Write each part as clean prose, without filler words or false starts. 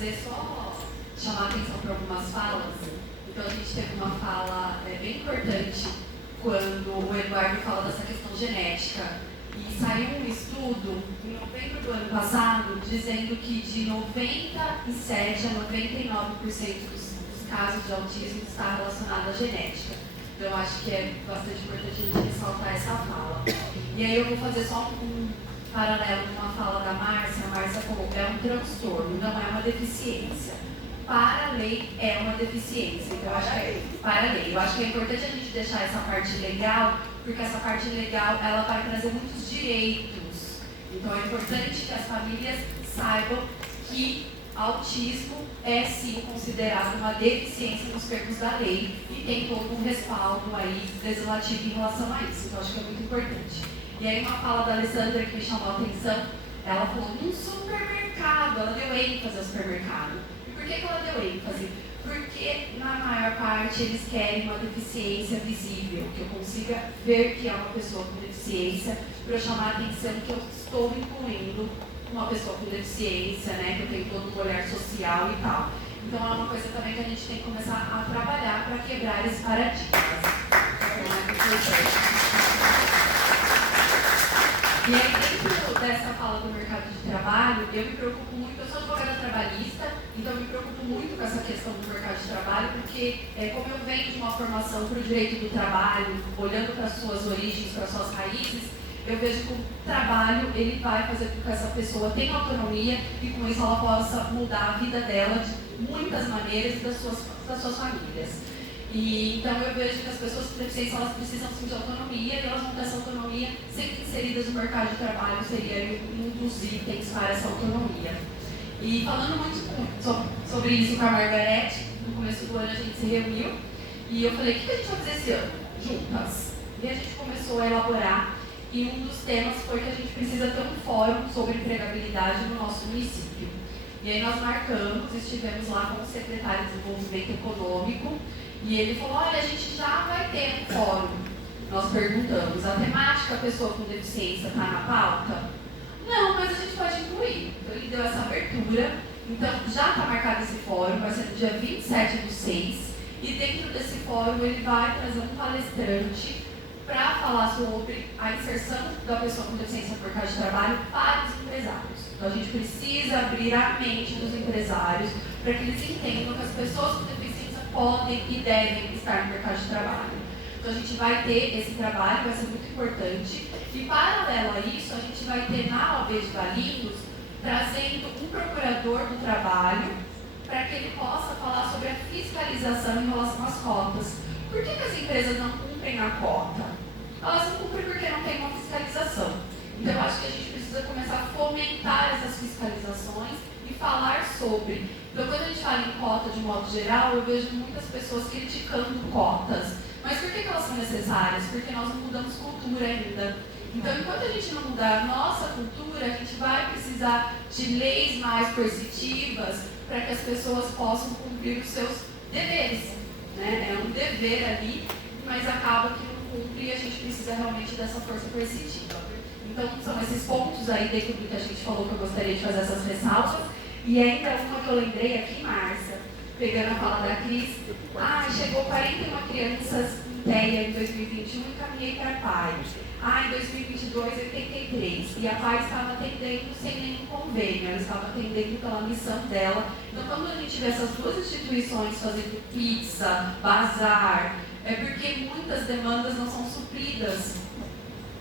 fazer só chamar a atenção para algumas falas. Então a gente teve uma fala bem importante quando o Eduardo fala dessa questão genética. E saiu um estudo em novembro do ano passado dizendo que de 97 a 99% dos casos de autismo está relacionado à genética. Então acho que é bastante importante a gente ressaltar essa fala. E aí eu vou fazer só um paralelo com uma fala da Márcia. A Márcia falou, é um transtorno, não é uma deficiência. Para a lei é uma deficiência. Então, eu acho que para a lei. Eu acho que é importante a gente deixar essa parte legal, porque essa parte legal ela vai trazer muitos direitos. Então, é importante que as famílias saibam que autismo é sim considerado uma deficiência nos termos da lei e tem todo um respaldo aí legislativo em relação a isso. Então, acho que é muito importante. E aí, uma fala da Alessandra que me chamou a atenção, ela falou, num supermercado, ela deu ênfase ao supermercado. Por que ela deu ênfase? Porque, na maior parte, eles querem uma deficiência visível, que eu consiga ver que é uma pessoa com deficiência, para eu chamar a atenção que eu estou incluindo uma pessoa com deficiência, né, que eu tenho todo um olhar social e tal. Então, é uma coisa também que a gente tem que começar a trabalhar para quebrar esses paradigmas. Então, é importante. E aí, dentro dessa fala do mercado de trabalho, eu me preocupo muito, eu sou advogada trabalhista, então eu me preocupo muito com essa questão do mercado de trabalho, porque como eu venho de uma formação para o direito do trabalho, olhando para as suas origens, para as suas raízes, eu vejo que o trabalho ele vai fazer com que essa pessoa tenha autonomia e com isso ela possa mudar a vida dela de muitas maneiras e das suas famílias. E, então eu vejo que as pessoas com deficiência elas precisam sim de autonomia e elas vão ter essa autonomia sempre inseridas no mercado de trabalho, seria um dos itens para essa autonomia. E falando muito sobre isso com a Margarete, no começo do ano a gente se reuniu e eu falei, o que a gente vai fazer esse ano? Juntas. E a gente começou a elaborar e um dos temas foi que a gente precisa ter um fórum sobre empregabilidade no nosso município. E aí nós marcamos, estivemos lá com o secretário de Desenvolvimento Econômico e ele falou, olha, a gente já vai ter um fórum. Nós perguntamos, a temática pessoa com deficiência está na pauta? Não, mas a gente pode incluir. Então ele deu essa abertura. Então já está marcado esse fórum, vai ser no dia 27/6. E dentro desse fórum ele vai trazer um palestrante para falar sobre a inserção da pessoa com deficiência no mercado de trabalho para os empresários. Então a gente precisa abrir a mente dos empresários para que eles entendam que as pessoas com deficiência podem e devem estar no mercado de trabalho. Então a gente vai ter esse trabalho, vai ser muito importante. E paralelo a isso, a gente vai ter na OAB de Valinhos, trazendo um procurador do trabalho para que ele possa falar sobre a fiscalização em relação às cotas. Por que as empresas não cumprem a cota? Elas não cumprem porque não tem uma fiscalização. Então eu acho que a gente precisa começar a fomentar essas fiscalizações e falar sobre. Então quando a gente fala em cota de modo geral, eu vejo muitas pessoas criticando cotas. Mas por que elas são necessárias? Porque nós não mudamos cultura ainda. Então, enquanto a gente não mudar a nossa cultura, a gente vai precisar de leis mais coercitivas para que as pessoas possam cumprir os seus deveres. Né? É um dever ali, mas acaba que não cumpre e a gente precisa realmente dessa força coercitiva. Então, são esses pontos aí dentro do que a gente falou que eu gostaria de fazer essas ressalvas. E ainda uma que eu lembrei aqui, Márcia, pegando a fala da Cris, chegou 41 crianças em TEA em 2021 e caminhei para a PAI. Em 2022, 83. E a PAI estava atendendo sem nenhum convênio, ela estava atendendo pela missão dela. Então, quando a gente vê essas duas instituições fazendo pizza, bazar, é porque muitas demandas não são supridas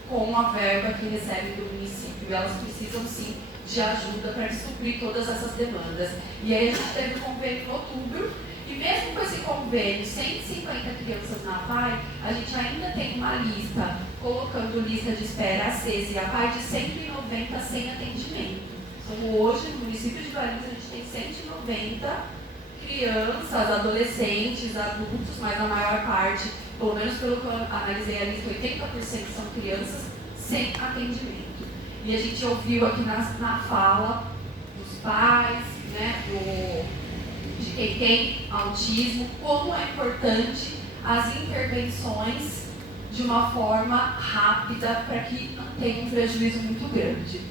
com a verba que recebem do município. Elas precisam, sim, de ajuda para suprir todas essas demandas. E aí a gente teve o convênio em outubro, e mesmo com esse convênio, 150 crianças na PAI, a gente ainda tem uma lista, colocando lista de espera acesa e a PAI de 190 sem atendimento. Então hoje, no município de Valinhos, a gente tem 190 crianças, adolescentes, adultos, mas a maior parte, pelo menos pelo que eu analisei a lista, 80% são crianças sem atendimento. E a gente ouviu aqui na fala dos pais, né, de quem tem autismo, como é importante as intervenções de uma forma rápida para que não tenha um prejuízo muito grande.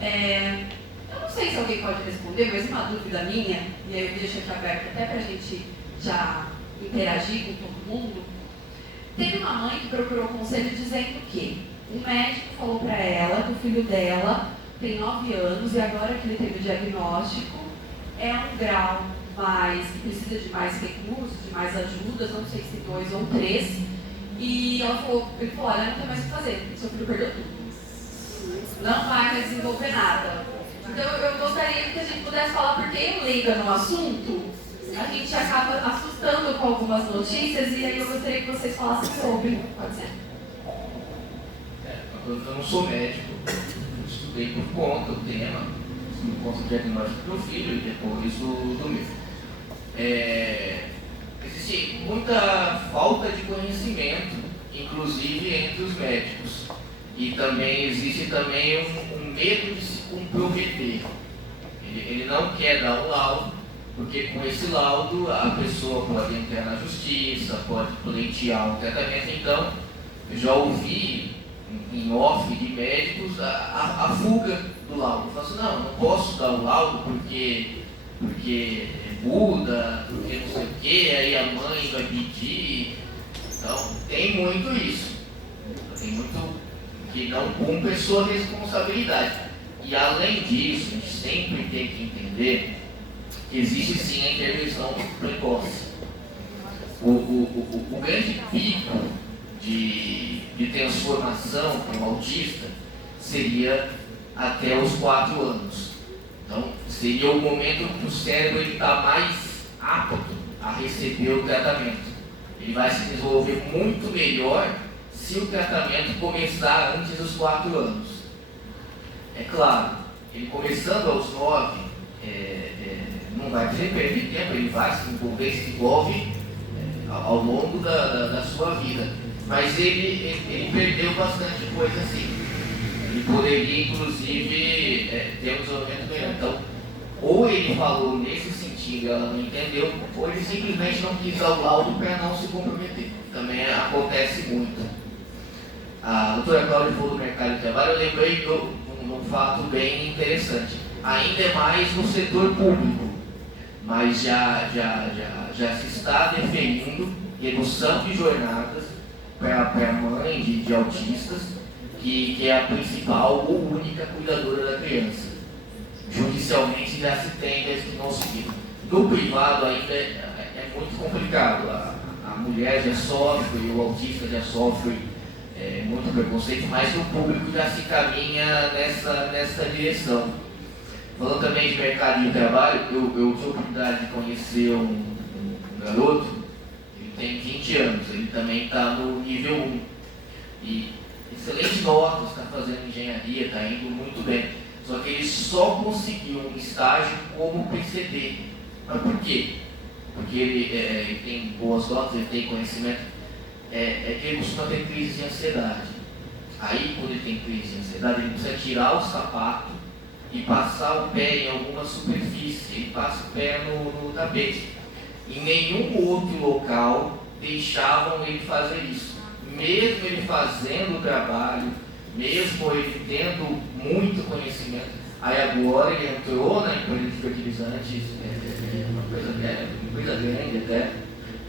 Eu não sei se alguém pode responder, mas uma dúvida minha, e aí eu deixo aqui aberto até para a gente já interagir com todo mundo. Teve uma mãe que procurou conselho dizendo que um médico falou para ela que o filho dela tem 9 anos e agora que ele teve o diagnóstico é um grau mais, que precisa de mais recursos, de mais ajudas, não sei se 2 ou 3. E ele falou, olha, não tem mais o que fazer, seu filho perdeu tudo. Não vai mais desenvolver nada. Então eu gostaria que a gente pudesse falar, porque eu leiga no assunto, a gente acaba assustando com algumas notícias e aí eu gostaria que vocês falassem sobre. Pode ser? Eu não sou médico, eu estudei por conta do tema, por conta do diagnóstico do meu filho e depois do meu. Existe muita falta de conhecimento, inclusive entre os médicos. E também existe também um medo de se comprometer. Ele não quer dar um laudo, porque com esse laudo a pessoa pode entrar na justiça, pode pleitear um tratamento. Então, eu já ouvi em off de médicos a fuga do laudo. Eu falo assim, não posso dar o laudo porque muda, porque não sei o que, aí a mãe vai pedir. Então, tem muito isso. Tem muito que não cumpre a sua responsabilidade. E além disso, a gente sempre tem que entender que existe sim a intervenção precoce. O grande pico de transformação para o autista seria até os 4 anos. Então, seria o momento que o cérebro está mais apto a receber o tratamento. Ele vai se desenvolver muito melhor se o tratamento começar antes dos 4 anos. É claro, ele começando aos 9, não vai ser perder tempo, ele vai se desenvolve ao longo da sua vida. Mas ele perdeu bastante coisa assim. Ele poderia, inclusive, ter um desenvolvimento melhor. Então, ou ele falou nesse sentido e ela não entendeu, ou ele simplesmente não quis dar o laudo para não se comprometer. Também acontece muito. A doutora Cláudia falou do mercado de trabalho, eu lembrei de um fato bem interessante. Ainda é mais no setor público, mas já se está definindo redução de jornadas para a mãe de autistas, que é a principal ou única cuidadora da criança. Judicialmente já se tem diagnóstico. No privado ainda é muito complicado. A mulher já sofre, o autista já sofre muito preconceito, mas no público já se caminha nessa direção. Falando também de mercado de trabalho, eu tive a oportunidade de conhecer um garoto, ele tem 20 anos, ele também está no nível 1. E excelente nota, está fazendo engenharia, está indo muito bem. Só que ele só conseguiu um estágio como PCD. Mas por quê? Porque ele tem boas notas, ele tem conhecimento. Que ele costuma ter crise de ansiedade. Aí, quando ele tem crise de ansiedade, ele precisa tirar o sapato e passar o pé em alguma superfície. Ele passa o pé no tapete. Em nenhum outro local deixavam ele fazer isso. Mesmo ele fazendo o trabalho, mesmo ele tendo muito conhecimento, aí agora ele entrou na empresa de fertilizantes, uma coisa grande até,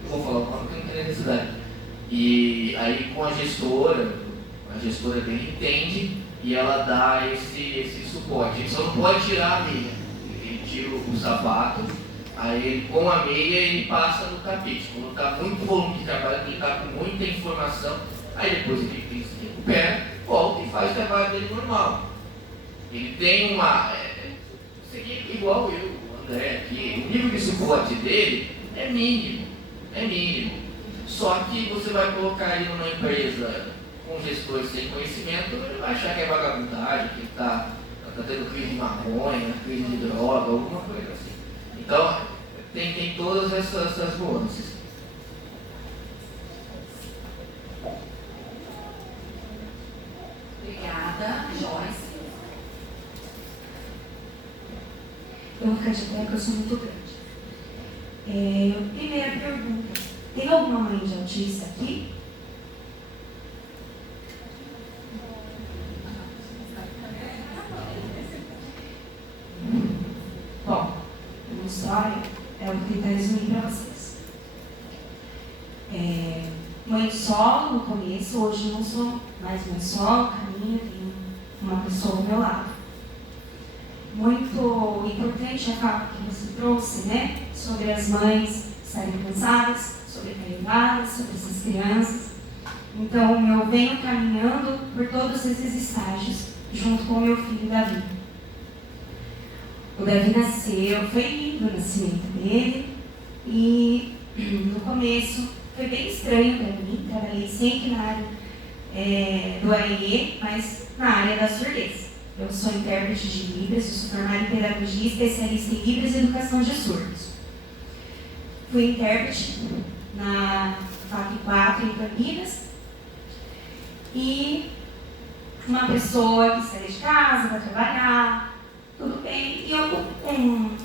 não vou falar o nome porque não tem necessidade. E aí com a gestora dele entende e ela dá esse suporte. Ele só não pode tirar a meia. Ele tira o sapato, aí ele, com a meia ele passa no tapete. Quando está muito volume de trabalho, ele está com muita informação, aí depois ele se recupera, volta e faz o trabalho dele normal. Ele tem seria igual eu, o André aqui, o nível de suporte dele é mínimo. Só que você vai colocar ele numa empresa com gestores sem conhecimento, ele vai achar que é vagabundagem, que ele está tendo crise de maconha, crise de droga, alguma coisa assim. Então, tem todas essas nuances. Obrigada, Joyce. Eu vou ficar de pé porque eu sou muito grande. Primeira pergunta. Tem alguma mãe de autista aqui? história, eu vou tentar resumir para vocês. Mãe solo no começo, hoje não sou mais mãe solo, caminho, tenho uma pessoa ao meu lado. Muito importante a fala que você trouxe, né? Sobre as mães estarem cansadas, sobrecarregadas, sobre essas crianças. Então, eu venho caminhando por todos esses estágios, junto com o meu filho Davi. O Davi nasceu, foi lindo o nascimento dele, e no começo foi bem estranho para mim. Trabalhei sempre na área do AEE, mas na área da surdez. Eu sou intérprete de Libras, eu sou formada em pedagogia, especialista em Libras e educação de surdos. Fui intérprete na FAP 4 em Campinas, e uma pessoa que sai de casa para trabalhar, tudo bem. E eu,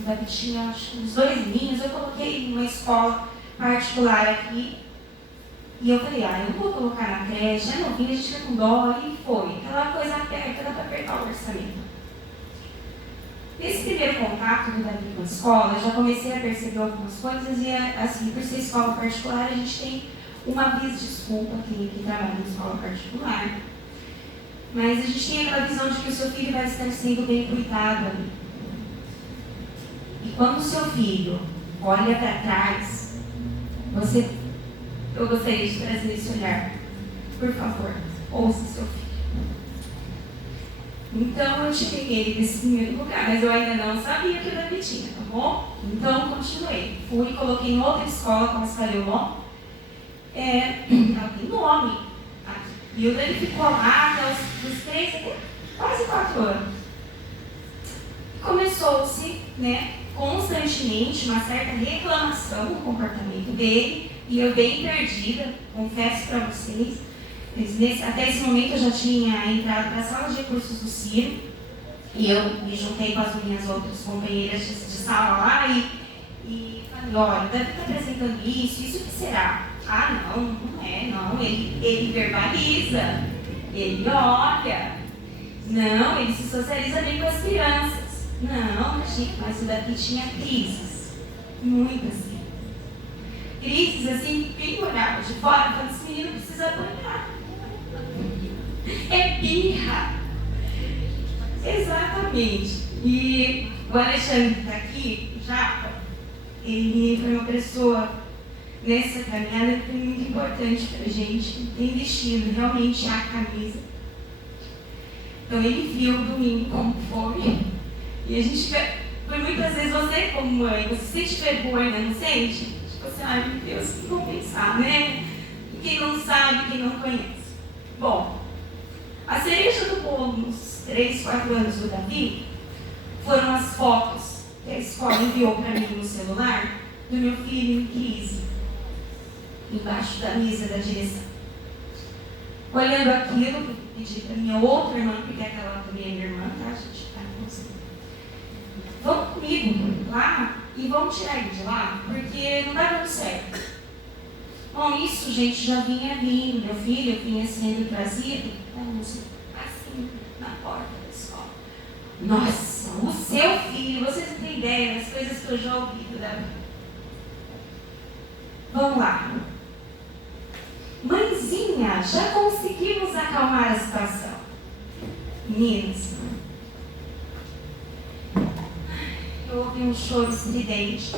Davi tinha acho que uns 2 aninhos, eu coloquei numa escola particular aqui. E eu falei, eu vou colocar na creche, é novinha, a gente fica com dó, e foi. Aquela coisa aperta, dá para apertar o orçamento. Nesse primeiro contato do Davi com a escola, eu já comecei a perceber algumas coisas, e assim, por ser escola particular, a gente tem uma vez desculpa, quem aqui trabalha em escola particular, mas a gente tem aquela visão de que o seu filho vai estar sendo bem cuidado ali. E quando o seu filho olha para trás, eu gostaria de trazer esse olhar. Por favor, ouça seu filho. Então, eu tirei ele nesse primeiro lugar, mas eu ainda não sabia que o Davi tinha, tá bom? Então, continuei. Fui e coloquei em outra escola, como falei, ela tem nome aqui. E o Davi ficou lá até os 3, até quase 4 anos. E começou-se, constantemente, uma certa reclamação do comportamento dele, e eu bem perdida, confesso para vocês. Até esse momento eu já tinha entrado para a sala de recursos do Ciro, e eu me juntei com as minhas outras companheiras de sala lá e falei, olha, o Davi está apresentando isso que será? Não é, não, ele verbaliza, ele olha, não, ele se socializa bem com as crianças. Não, gente, mas o Davi tinha crises, muitas crises, assim, quem olhava de fora, falando, esse menino precisa apanhar. É birra. Exatamente. E o Alexandre que está aqui, Japa, ele foi uma pessoa nessa caminhada que foi muito importante para a gente, tem vestido realmente a camisa. Então ele viu o domingo como foi. E a gente, por muitas vezes, você como mãe, você sente vergonha, não sente? Tipo assim, ai meu Deus, o que vão pensar, né? E quem não sabe, quem não conhece. Bom, a cereja do bolo nos 3, 4 anos do Davi foram as fotos que a escola enviou para mim no celular do meu filho em crise, embaixo da mesa da direção. Olhando aquilo, pedi para minha outra irmã, porque aquela também é minha irmã, tá, gente? Tá com você. Vamos comigo lá e vamos tirar ele de lá, porque não está dando certo. Bom, isso, gente, já vinha vindo. Meu filho vinha sendo trazido, assim, na porta da escola. Nossa, o seu filho, vocês não têm ideia das coisas que eu já ouvi do Davi. Vamos lá. Mãezinha, já conseguimos acalmar a situação. Meninas, eu ouvi um choro estridente.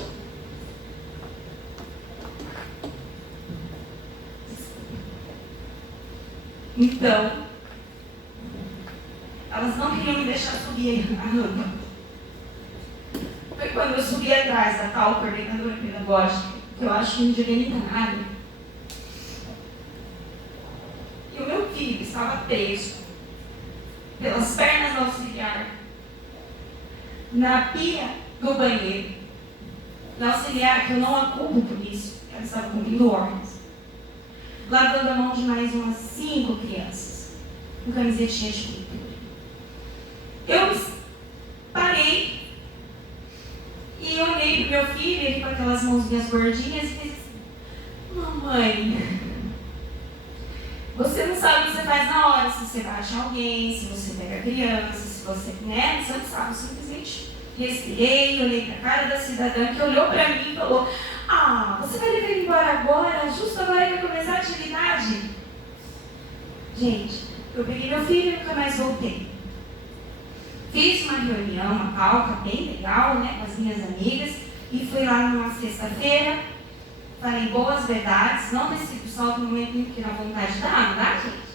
Então, elas não queriam me deixar subir a rampa. Foi quando eu subi atrás da tal coordenadora pedagógica, que eu acho que não devia nem estar nada. E o meu filho estava preso pelas pernas do auxiliar na pia do banheiro. Na auxiliar, que eu não a culpo por isso, ela estava cumprindo ordens, lavando a mão de mais umas 5 crianças, com camisetinha de cultura. Eu parei e olhei para o meu filho, ele com aquelas mãozinhas gordinhas, e disse: mamãe, você não sabe o que você faz na hora, se você bate alguém, se você pega a criança, se você, você não sabe, simplesmente respirei, olhei para a cara da cidadã que olhou para mim e falou: ah, você vai levar ele embora agora? Justo agora que vai começar a atividade? Gente, eu peguei meu filho e nunca mais voltei. Fiz uma reunião, uma pauta bem legal, né, com as minhas amigas, e fui lá numa sexta-feira, falei boas verdades, não desci do salto no momento que na vontade dá, não dá, gente?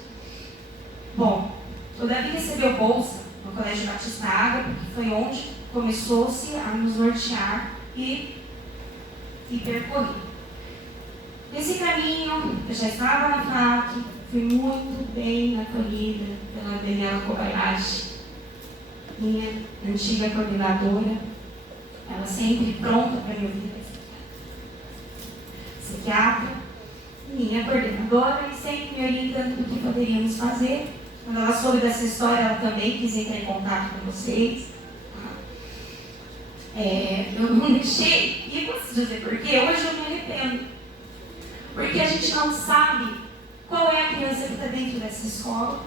Bom, o Davi recebeu bolsa no Colégio Batista Água, porque foi onde começou-se a nos nortear e percorrer. Nesse caminho, eu já estava na FAC, fui muito bem acolhida pela Daniela Kobayashi, minha antiga coordenadora, ela sempre pronta para me ouvir, psiquiatra, minha coordenadora, e sempre me orientando do que poderíamos fazer. Quando ela soube dessa história, ela também quis entrar em contato com vocês. Eu não deixei, e posso dizer por quê? Hoje eu me arrependo. Porque a gente não sabe qual é a criança que está dentro dessa escola,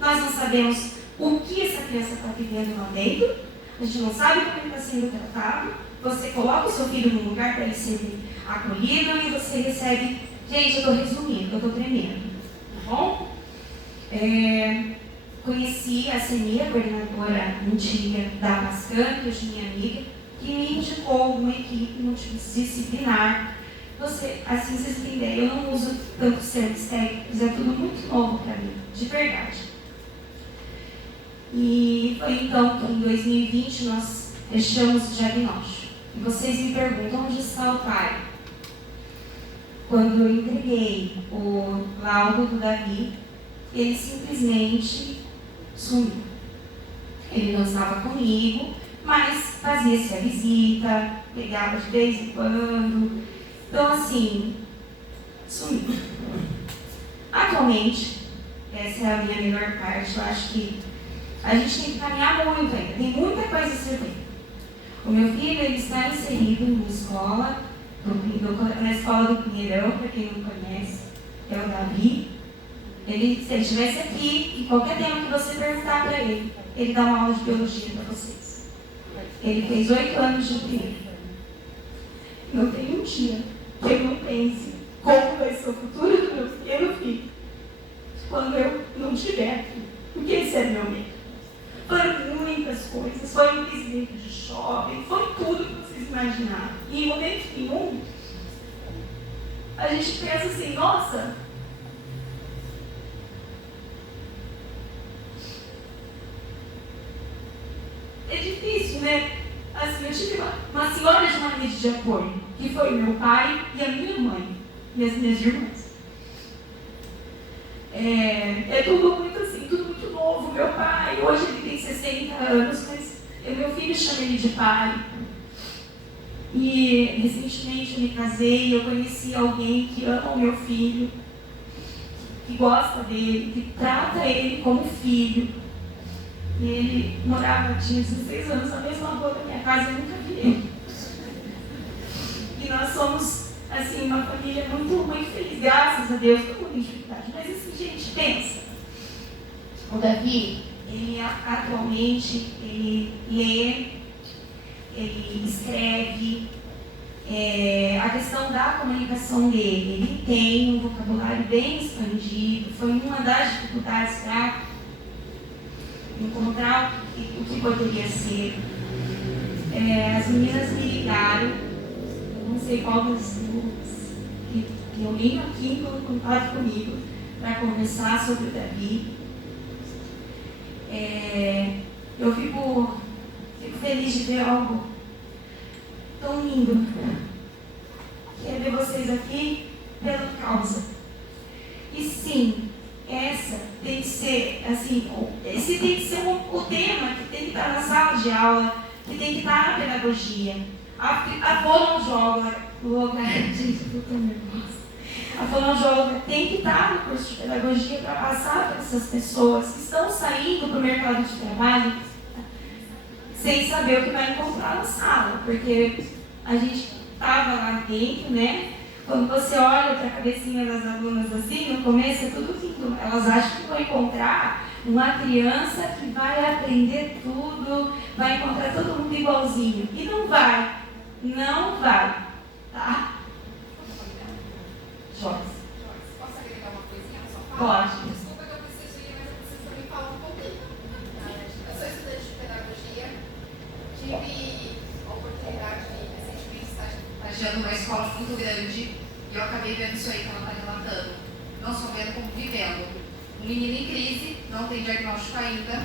nós não sabemos o que essa criança está vivendo lá dentro, a gente não sabe como ele está sendo tratado. Você coloca o seu filho num lugar para ele ser acolhido e você recebe. Gente, eu estou resumindo, eu estou tremendo, tá bom? Conheci a Semira, coordenadora antiga da Mascan, que hoje é minha amiga, que me indicou uma equipe multidisciplinar. Assim vocês entenderem, eu não uso tantos termos técnicos, é tudo muito novo para mim, de verdade. E foi então que em 2020 nós fechamos o diagnóstico. E vocês me perguntam onde está o pai? Quando eu entreguei o laudo do Davi, ele simplesmente sumiu. Ele não estava comigo, mas fazia-se a visita, pegava de vez em quando. Então, assim, sumiu. Atualmente, essa é a minha melhor parte, eu acho que a gente tem que caminhar muito ainda, tem muita coisa a ser feita. O meu filho, ele está inserido numa escola, na escola do Pinheirão, para quem não conhece, é o Davi. Se ele estivesse aqui, em qualquer tema que você perguntar para ele, ele dá uma aula de biologia para vocês. Ele fez 8 anos de primeiro. Não tem um dia que eu não pense como vai ser o futuro do meu pequeno filho quando eu não tiver aqui. Porque esse é meu medo. Foram muitas coisas, foi um presidente de shopping, foi tudo que vocês imaginaram. E em momento nenhum, a gente pensa assim, nossa, é difícil, né? Assim, eu tive uma senhora de uma rede de apoio, que foi meu pai e a minha mãe, e as minhas irmãs. É tudo muito assim, tudo muito novo. Meu pai, hoje ele tem 60 anos, mas meu filho chama ele de pai. E recentemente eu me casei e eu conheci alguém que ama o meu filho, que gosta dele, que trata ele como filho. E ele tinha 16 anos na mesma rua da minha casa, eu nunca vi ele. E nós somos, assim, uma família muito, muito feliz, graças a Deus, com muita dificuldade. Mas assim, gente, pensa. O Davi, ele atualmente, ele lê, ele escreve, a questão da comunicação dele, ele tem um vocabulário bem expandido, foi uma das dificuldades para encontrar o que poderia ser. As meninas me ligaram, eu não sei qual das duas, que eu vim aqui em contato comigo para conversar sobre o Davi. Eu fico feliz de ver algo tão lindo, que é ver vocês aqui pela causa. E sim, essa tem que ser, assim, esse tem que ser o tema que tem que estar na sala de aula, que tem que estar na pedagogia. A fonoaudióloga, gente, eu tô tão nervosa. A fonoaudióloga tem que estar no curso de pedagogia para passar para essas pessoas que estão saindo para o mercado de trabalho sem saber o que vai encontrar na sala, porque a gente estava lá dentro, né, Quando você olha para a cabecinha das alunas assim, no começo é tudo lindo. Elas acham que vão encontrar uma criança que vai aprender tudo, vai encontrar todo mundo igualzinho. E não vai. Não vai. Tá? Joyce. Posso agregar uma coisinha na sua fala? Pode. Desculpa que eu preciso ir, mas eu preciso também falar um pouquinho. Eu sou estudante de pedagogia, tive a oportunidade de recentemente estar estagiando numa escola muito grande e eu acabei vendo isso aí que ela está relatando. Não só vendo como vivendo. Um menino em crise, não tem diagnóstico ainda,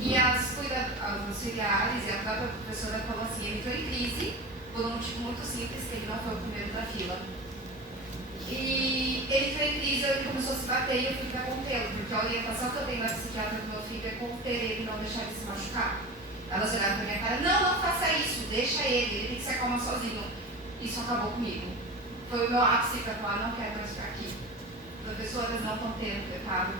e as auxiliares e a própria professora falou assim, ele entrou em crise por um motivo muito simples, que ele não foi o primeiro da fila. E ele entrou em crise, ele começou a se bater e eu fui para contê-lo, porque a orientação que eu tenho da psiquiatra do meu filho é conter ele e não deixar ele se machucar. Elas olharam para minha cara, não faça isso, deixa ele tem que se acalmar sozinho. Isso acabou comigo. Foi o meu ápice para falar, não quero mais ficar aqui. Professoras não estão tendo preparo,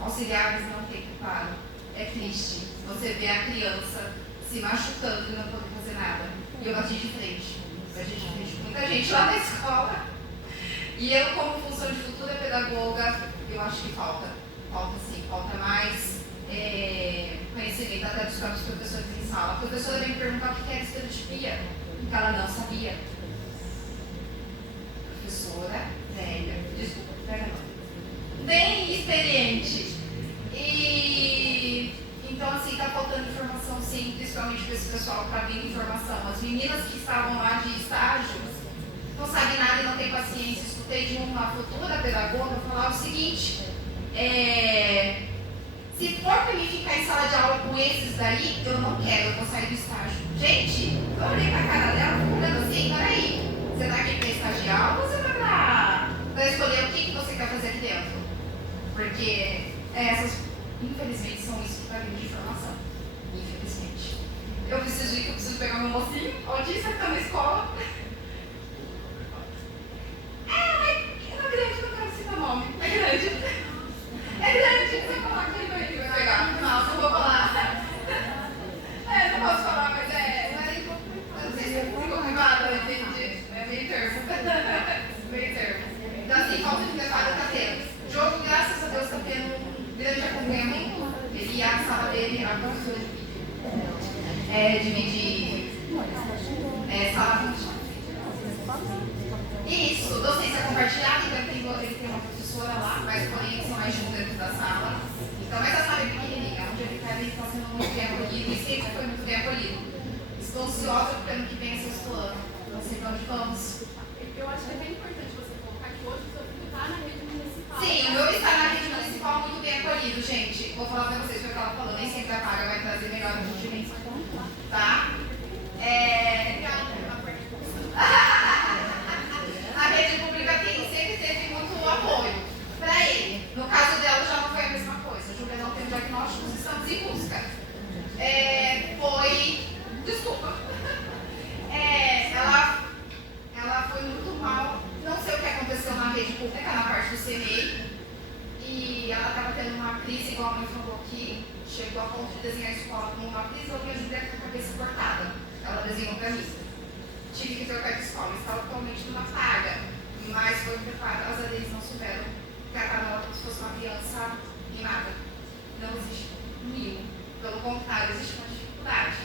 auxiliares não têm preparo. É triste você ver a criança se machucando e não poder fazer nada. E eu bati de frente. Com muita gente lá na escola. E eu, como função de futura pedagoga, eu acho que falta sim, falta mais conhecimento até dos próprios professores em sala. A professora veio me perguntar o que era estereotipia, porque ela não sabia. Professora velha, desculpa, velha não, bem experiente. E então assim, tá faltando informação sim, principalmente para esse pessoal que tá vindo informação. As meninas que estavam lá de estágio não sabem nada e não têm paciência. Escutei de uma futura pedagoga falar o seguinte, se for para mim ficar em sala de aula com esses daí, eu não quero, eu vou sair do estágio. Gente, eu olhei pra cara dela, falando assim, peraí, você tá aqui para estagiar ou você tá para escolher o que você quer fazer aqui dentro? Porque essas, infelizmente, são isso que tá vindo de informação. Infelizmente. Eu preciso ir, que eu preciso pegar meu mocinho, onde você tá na escola? É grande, não quero citar nome. É grande. Você falar que ele vai pegar. Não vou falar. Não posso falar, mas eu não sei se ficou privado, eu entendi. É meio termo. Então, assim, falta de preparo tá tendo. O jogo, graças a Deus, tá tendo um grande acompanhamento. Ele e a sala dele, a professora divide sala com isso, docência compartilhada, então ele tem uma professora lá, mas porém eles são mais juntos dentro da sala. Então essa sala é pequenininha, onde ele está sendo muito bem acolhido e sempre foi muito bem acolhido. Estou ansiosa porque ano que vem é sexto ano. Não sei para onde vamos. Eu acho que é bem importante você colocar que hoje o seu filho está na rede municipal. Sim, o meu está na rede municipal muito bem acolhido, gente. Vou falar para vocês, foi o que ela falou, nem sempre a paga vai trazer melhor atendimento. Tá? A rede pública sempre teve muito apoio para ele. No caso dela já não foi a mesma coisa. A Júlia não tem diagnóstico, estamos em busca. Desculpa. Ela foi muito mal. Não sei o que aconteceu na rede pública, na parte do CNEI. E ela estava tendo uma crise, igual a mãe falou aqui. Chegou a ponto de desenhar a escola como uma crise. Eu vi a Júlia com a cabeça cortada. Ela desenhou para mim. Tive que trocar de escola, estava atualmente numa paga, mas foi preparada, as leis não souberam tratar ela como se fosse uma criança mimada. Não existe mimo, pelo contrário, existe uma dificuldade.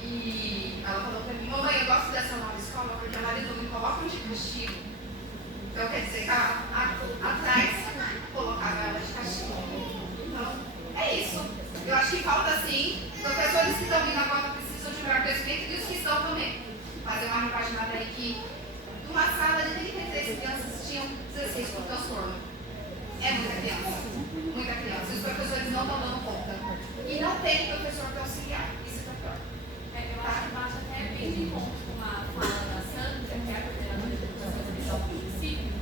E ela falou para mim, mamãe, eu gosto dessa nova escola porque a Maria me coloca de castigo. Então quer dizer que atrás colocava ela de castigo. Então, é isso. Eu acho que falta sim, professores que estão vindo agora precisam de melhor conhecimento e os que estão também. Fazer uma repaginada aí que numa sala de 33 crianças tinham 16 com transtorno. É muita criança. Os professores não estão dando conta. E não tem professor para auxiliar. Isso é pior. Eu acho que bate até bem de encontro com uma fala da Sandra, que é a coordenadora de educação especial do município,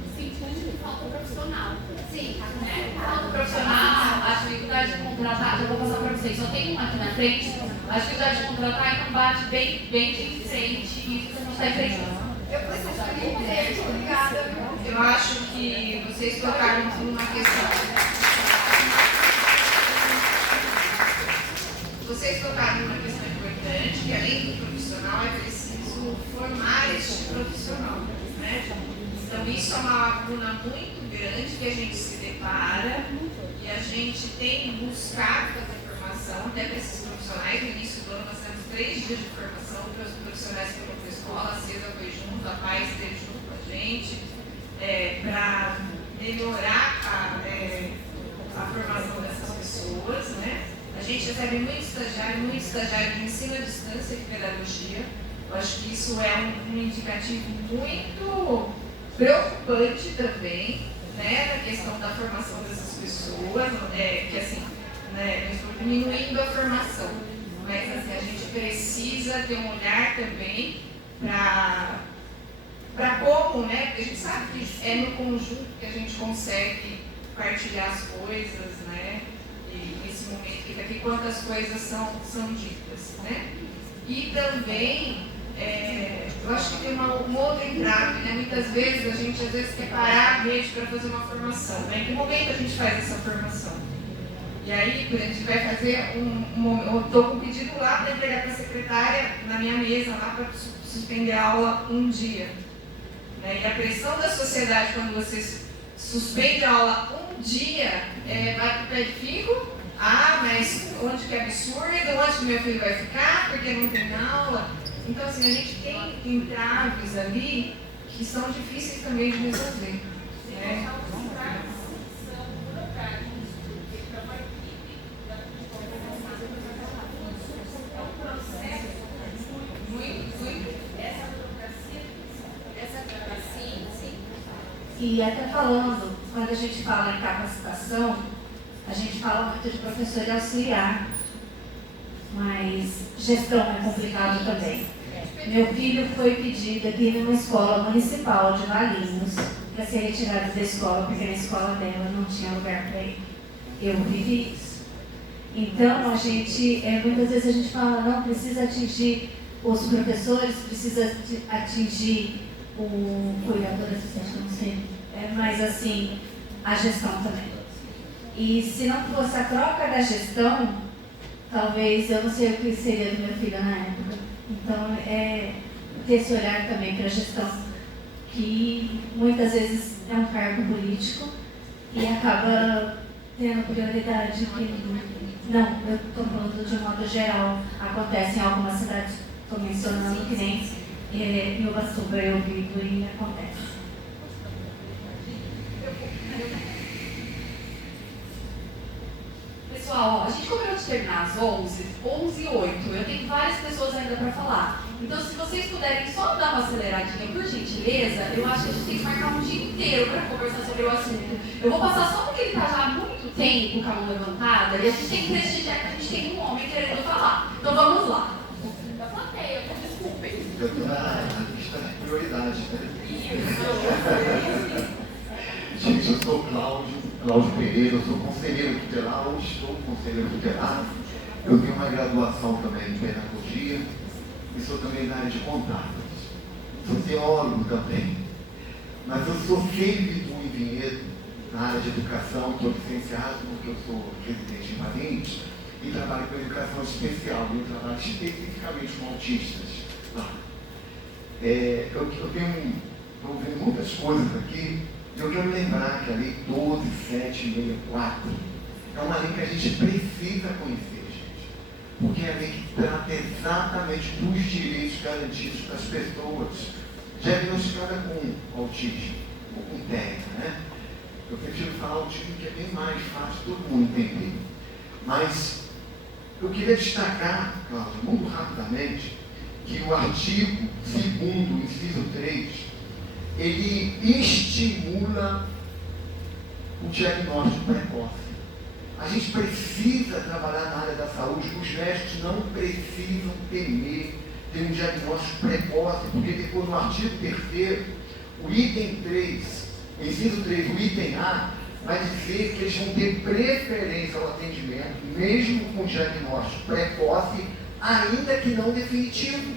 no sentido de que falta profissional. Sim, Falta profissional, a dificuldade de contratar, eu vou passar para vocês, só tem uma aqui na frente. A dificuldade de contratar é um bate bem de frente e isso a gente está enfrentando. eu preciso de um obrigada. Eu acho que vocês tocaram numa questão. Vocês tocaram numa questão importante, que além do profissional é preciso formar este profissional, né? Então, isso é uma lacuna muito grande que a gente se depara e a gente tem buscado fazer formação até para esses profissionais. No início do ano, nós temos 3 dias de formação para os profissionais que foram para a escola. A Cesa foi junto, a Paz esteve junto com a gente, para melhorar a formação dessas pessoas, né? A gente recebe muito estagiário de ensino à distância de pedagogia. Eu acho que isso é um indicativo muito preocupante também, né, na questão da formação dessas pessoas, que assim, né, eu estou diminuindo a formação, mas assim, a gente precisa ter um olhar também para como, né, porque a gente sabe que é no conjunto que a gente consegue partilhar as coisas, né, e nesse momento que daqui quantas coisas são ditas, né. E também, eu acho que tem uma outra entrave, né? Muitas vezes a gente quer parar a rede para fazer uma formação, né? Em que momento a gente faz essa formação? E aí, a gente vai fazer eu estou com um pedido lá para entregar para a secretária na minha mesa, lá para suspender a aula um dia. Né? E a pressão da sociedade, quando você suspende a aula um dia, vai para o pé de figo. Ah, mas onde que é absurdo? Onde que meu filho vai ficar? Porque não tem aula? Então, assim, a gente tem entraves ali que são difíceis também de resolver. Né? E até falando, quando a gente fala em capacitação, a gente fala muito de professor auxiliar, mas gestão é complicado também. Meu filho foi pedido aqui numa escola municipal de Valinhos para ser retirado da escola, porque na escola dela não tinha lugar para ele. Eu vivi isso. Então, a gente, muitas vezes a gente fala, não, precisa atingir os professores, precisa atingir o cuidador assistente, não sei, mas assim, a gestão também. E se não fosse a troca da gestão, talvez eu não sei o que seria do meu filho na época. Então, ter esse olhar também para a gestão, que muitas vezes é um cargo político e acaba tendo prioridade que não, eu estou falando de um modo geral, acontece em algumas cidades, estou mencionando que nem em Ubatuba eu vivo e acontece. Pessoal, a gente combinou de terminar às 11h08. Eu tenho várias pessoas ainda para falar. Então, se vocês puderem só dar uma aceleradinha, por gentileza, eu acho que a gente tem que marcar um dia inteiro para conversar sobre o assunto. Eu vou passar só porque ele está já há muito tempo com a mão levantada e a gente tem que prestigiar que a gente tem um homem querendo falar. Então, vamos lá. Da plateia, desculpem. Eu estou na lista de prioridade, né? Gente, eu sou Cláudio Pereira, eu sou conselheiro tutelar, ou estou conselheiro tutelar. Eu tenho uma graduação também em pedagogia e sou também da área de contatos. Sou teólogo também, mas eu sou filho do Vinhedo na área de educação, estou licenciado porque eu sou residente em Valinhos e trabalho com educação especial, eu trabalho especificamente com autistas lá. Eu estou vendo muitas coisas aqui. Eu quero lembrar que a Lei 12.764 é uma lei que a gente precisa conhecer, gente. Porque é a lei que trata exatamente dos direitos garantidos das pessoas diagnosticadas com autismo ou com TEA, né? Eu prefiro falar autismo que é bem mais fácil todo mundo entender. Mas eu queria destacar, Cláudio, muito rapidamente, que o artigo 2º, inciso 3, ele estimula o diagnóstico precoce. A gente precisa trabalhar na área da saúde, os médicos não precisam temer ter um diagnóstico precoce, porque depois no artigo 3º, o item 3, o inciso 3, o item A, vai dizer que eles vão ter preferência ao atendimento, mesmo com diagnóstico precoce, ainda que não definitivo.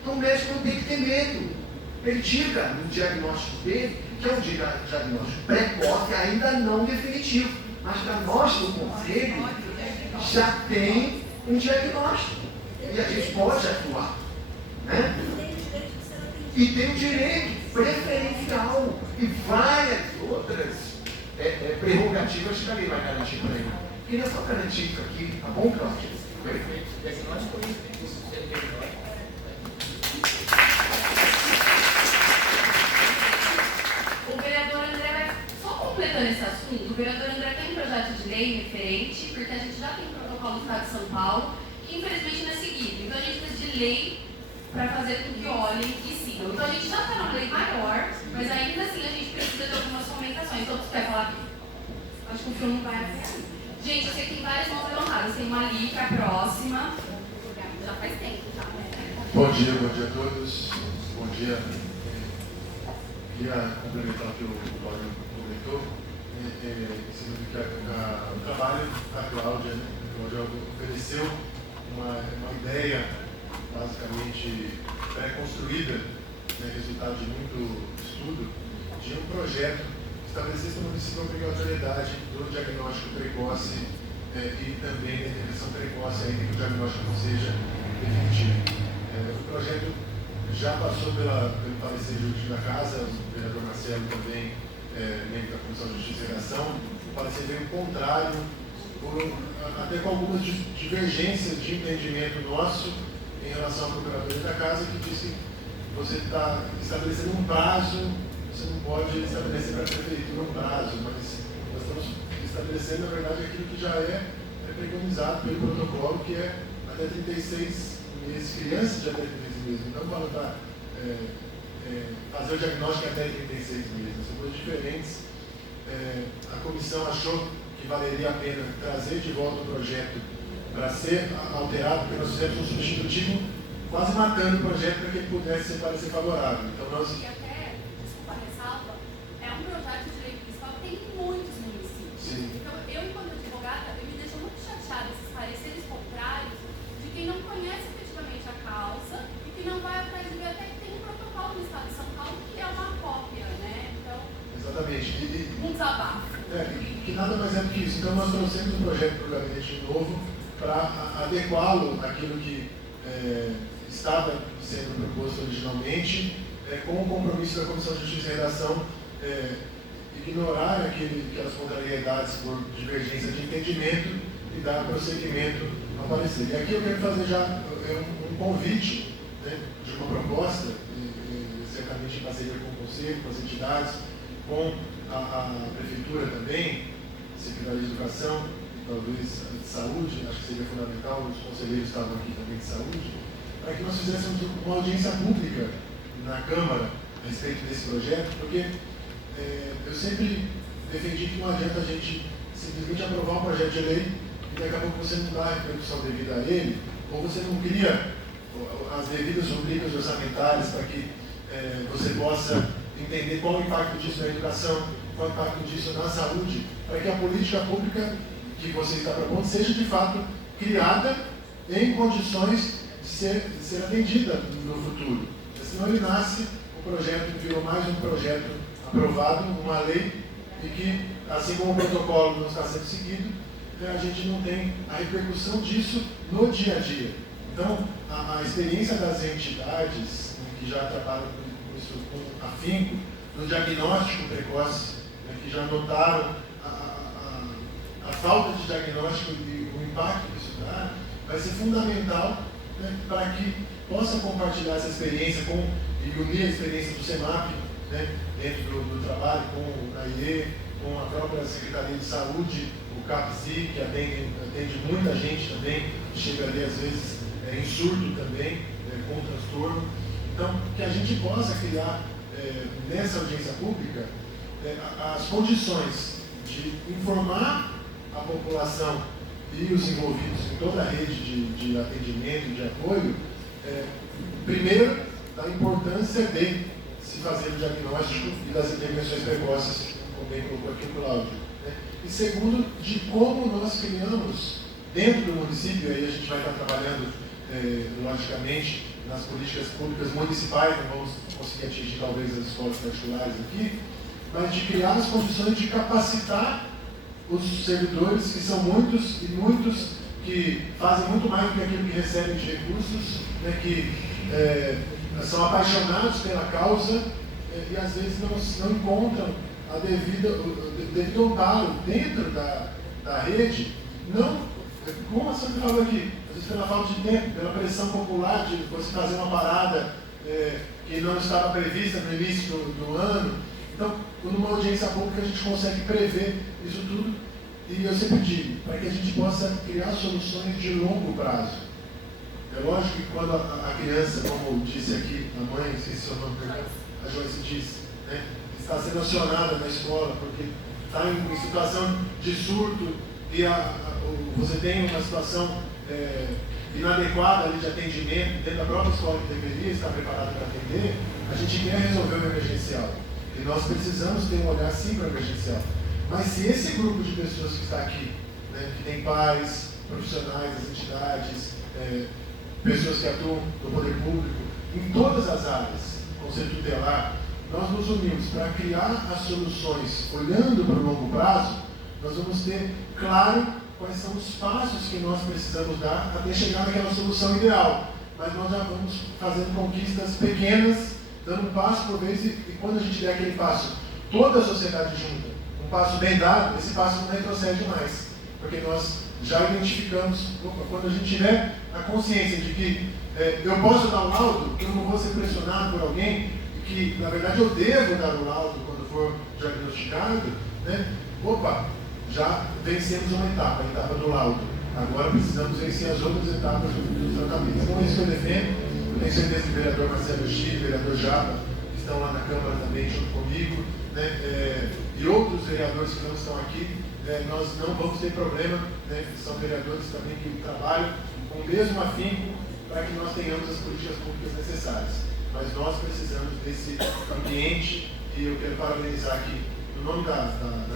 Então o médico não tem que ter medo. Ele diga no diagnóstico dele, que é um diagnóstico precoce, ainda não definitivo. Mas para nós do conselho, já tem um diagnóstico. E a gente pode atuar. Né? e tem o direito preferencial e várias outras prerrogativas que a lei vai garantir para ele. Queria só garantir isso aqui, tá bom, Cláudio? Perfeito. O vereador André vai, só completando esse assunto, o vereador André tem um projeto de lei referente, porque a gente já tem um protocolo do Estado de São Paulo, que infelizmente não é seguido. Então a gente precisa de lei para fazer com que olhem e sigam. Então a gente já está numa lei maior, mas ainda assim a gente precisa de algumas fomentações. Então você quer falar? Acho que o filme não vai até aí. Gente, eu sei que tem várias mãos levantadas. Tem uma ali, que é a próxima. Já faz tempo, já. Bom dia a todos. Bom dia. Queria complementar o que o Cláudio comentou, ensinando que o trabalho da Cláudia, né? A Cláudia ofereceu uma ideia basicamente pré-construída, né, resultado de muito estudo, de um projeto que estabelecesse no município a obrigatoriedade do diagnóstico precoce e também da intervenção precoce, ainda que o diagnóstico não seja definitivo. O projeto já passou pelo parecer jurídico da Casa, o vereador Marcelo também, membro da Comissão de Justiça e Redação. O parecer veio contrário, até com algumas divergências de entendimento nosso em relação à Procuradoria da Casa, que disse que você está estabelecendo um prazo, você não pode estabelecer para a Prefeitura um prazo, mas nós estamos estabelecendo, na verdade, aquilo que já é preconizado pelo protocolo, que é até 36 meses, crianças de até 36 meses. Então, quando está fazer o diagnóstico até 36 meses, são coisas diferentes. A comissão achou que valeria a pena trazer de volta o projeto para ser alterado, porque nós fizemos um substitutivo quase matando o projeto para que ele pudesse ser parecer favorável. Então, nós... E até, desculpa a ressalva, é um projeto de lei municipal que tem em muitos municípios. Sim. Então, eu, enquanto advogada, me deixo muito chateada esses pareceres contrários de quem não conhece efetivamente a causa e que não vai atrás de ver até que tem um protocolo no Estado de São Paulo que é uma cópia, né? Então, Exatamente. um desabafo. Que nada mais é do que isso. Então, nós trouxemos um projeto para o gabinete novo para adequá-lo àquilo que estava sendo proposto originalmente, com o compromisso da Comissão de Justiça e Redação, ignorar aquelas contrariedades por divergência de entendimento e dar prosseguimento ao parecer. E aqui eu quero fazer já um convite, né, de uma proposta, certamente em parceria com o Conselho, com as entidades, com a Prefeitura também, Secretaria de Educação, talvez de Saúde, acho que seria fundamental, os conselheiros estavam aqui também de Saúde, para que nós fizéssemos uma audiência pública na Câmara a respeito desse projeto, porque eu sempre defendi que não adianta a gente simplesmente aprovar um projeto de lei e daqui a pouco você não dá a repercussão devida a ele, ou você não cria as devidas rubricas orçamentárias para que você possa entender qual o impacto disso na educação, qual o impacto disso na saúde, para que a política pública que você está propondo seja de fato criada em condições de ser atendida no futuro. Senão ele nasce, o projeto virou mais um projeto aprovado, uma lei, e que, assim como o protocolo não está sendo seguido, a gente não tem a repercussão disso no dia a dia. Então, a experiência das entidades, né, que já trabalham com isso com afinco, no diagnóstico precoce, né, que já notaram a falta de diagnóstico e o impacto que isso dá, vai ser fundamental, né, para que possa compartilhar essa experiência e unir a experiência do SEMAP, né, dentro do trabalho com a IE, com a própria Secretaria de Saúde, o CAPSI, que atende muita gente também, que chega ali às vezes em surdo também, com transtorno. Então, que a gente possa criar nessa audiência pública as condições de informar a população e os envolvidos em toda a rede de atendimento, de apoio, primeiro, da importância de se fazer o diagnóstico e das intervenções precoces, como bem colocou aqui o Cláudio. Né? E segundo, de como nós criamos dentro do município, aí a gente vai estar trabalhando, logicamente, nas políticas públicas municipais, não vamos conseguir atingir talvez as escolas particulares aqui, mas de criar as condições de capacitar os servidores, que são muitos, e muitos que fazem muito mais do que aquilo que recebem de recursos, né, que são apaixonados pela causa e às vezes não encontram o devido amparo dentro da rede, não, como a Sandra falou aqui, às vezes pela falta de tempo, pela pressão popular de você fazer uma parada que não estava prevista no início do ano. Então, numa audiência pública a gente consegue prever isso tudo, e eu sempre digo, para que a gente possa criar soluções de longo prazo. É lógico que quando a criança, como disse aqui a mãe, se seu nome, a Joyce disse, né, está sendo acionada na escola porque está em situação de surto e você tem uma situação inadequada ali de atendimento dentro da própria escola que deveria estar preparada para atender, a gente quer resolver o emergencial. E nós precisamos ter um olhar sim para o emergencial. Mas se esse grupo de pessoas que está aqui, né, que tem pais, profissionais das entidades, pessoas que atuam no poder público, em todas as áreas, conselho tutelar, nós nos unimos para criar as soluções olhando para o longo prazo, nós vamos ter claro quais são os passos que nós precisamos dar até chegar naquela solução ideal. Mas nós já vamos fazendo conquistas pequenas, dando um passo por vez, e quando a gente der aquele passo, toda a sociedade junta, um passo bem dado, esse passo não retrocede mais. Porque nós já identificamos, quando a gente tiver a consciência de que eu posso dar um laudo, eu não vou ser pressionado por alguém, e que na verdade eu devo dar o laudo quando for diagnosticado, né? Opa, já vencemos uma etapa, a etapa do laudo. Agora precisamos vencer as outras etapas do tratamento. Então é isso que eu defendo. Eu tenho certeza que o vereador Marcelo Chile, o vereador Japa, que estão lá na Câmara também junto comigo, né? E outros vereadores que não estão aqui, nós não vamos ter problema, né? São vereadores também que trabalham com o mesmo afinco para que nós tenhamos as políticas públicas necessárias. Mas nós precisamos desse ambiente, e eu quero parabenizar aqui, no nome da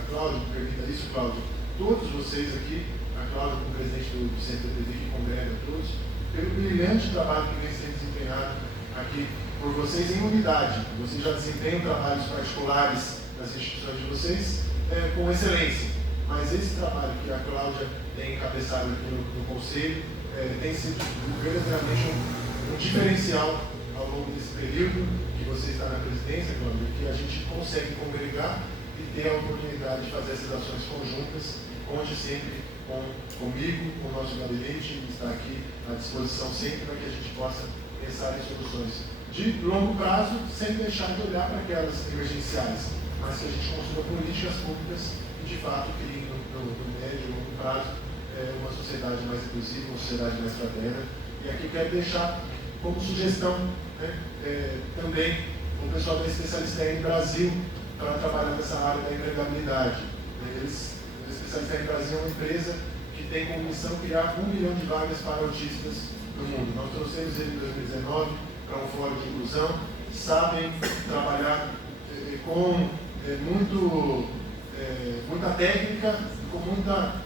Cláudia, me permita isso, Cláudia, todos vocês aqui, a Cláudia como presidente do Centro de TV que congrega a todos, pelo brilhante trabalho que vem sendo desempenhado aqui por vocês em unidade. Vocês já desempenham trabalhos particulares nas instituições de vocês com excelência. Mas esse trabalho que a Cláudia tem encabeçado aqui no Conselho tem sido verdadeiramente um diferencial ao longo desse período que você está na presidência, Cláudia, que a gente consegue congregar e ter a oportunidade de fazer essas ações conjuntas. Conte sempre comigo, com o nosso gabinete, que está aqui à disposição sempre para que a gente possa pensar em soluções de longo prazo, sem deixar de olhar para aquelas emergenciais, mas que a gente construa políticas públicas e, de fato, crie no médio e longo prazo uma sociedade mais inclusiva, uma sociedade mais fraterna. E aqui quero deixar como sugestão, né, também o pessoal da Especialista em Brasil para trabalhar nessa área da empregabilidade. A Especialista em Brasil é uma empresa que tem como missão criar 1 milhão de vagas para autistas no mundo. Nós trouxemos ele em 2019 para um fórum de inclusão, sabem trabalhar com muita técnica, com muita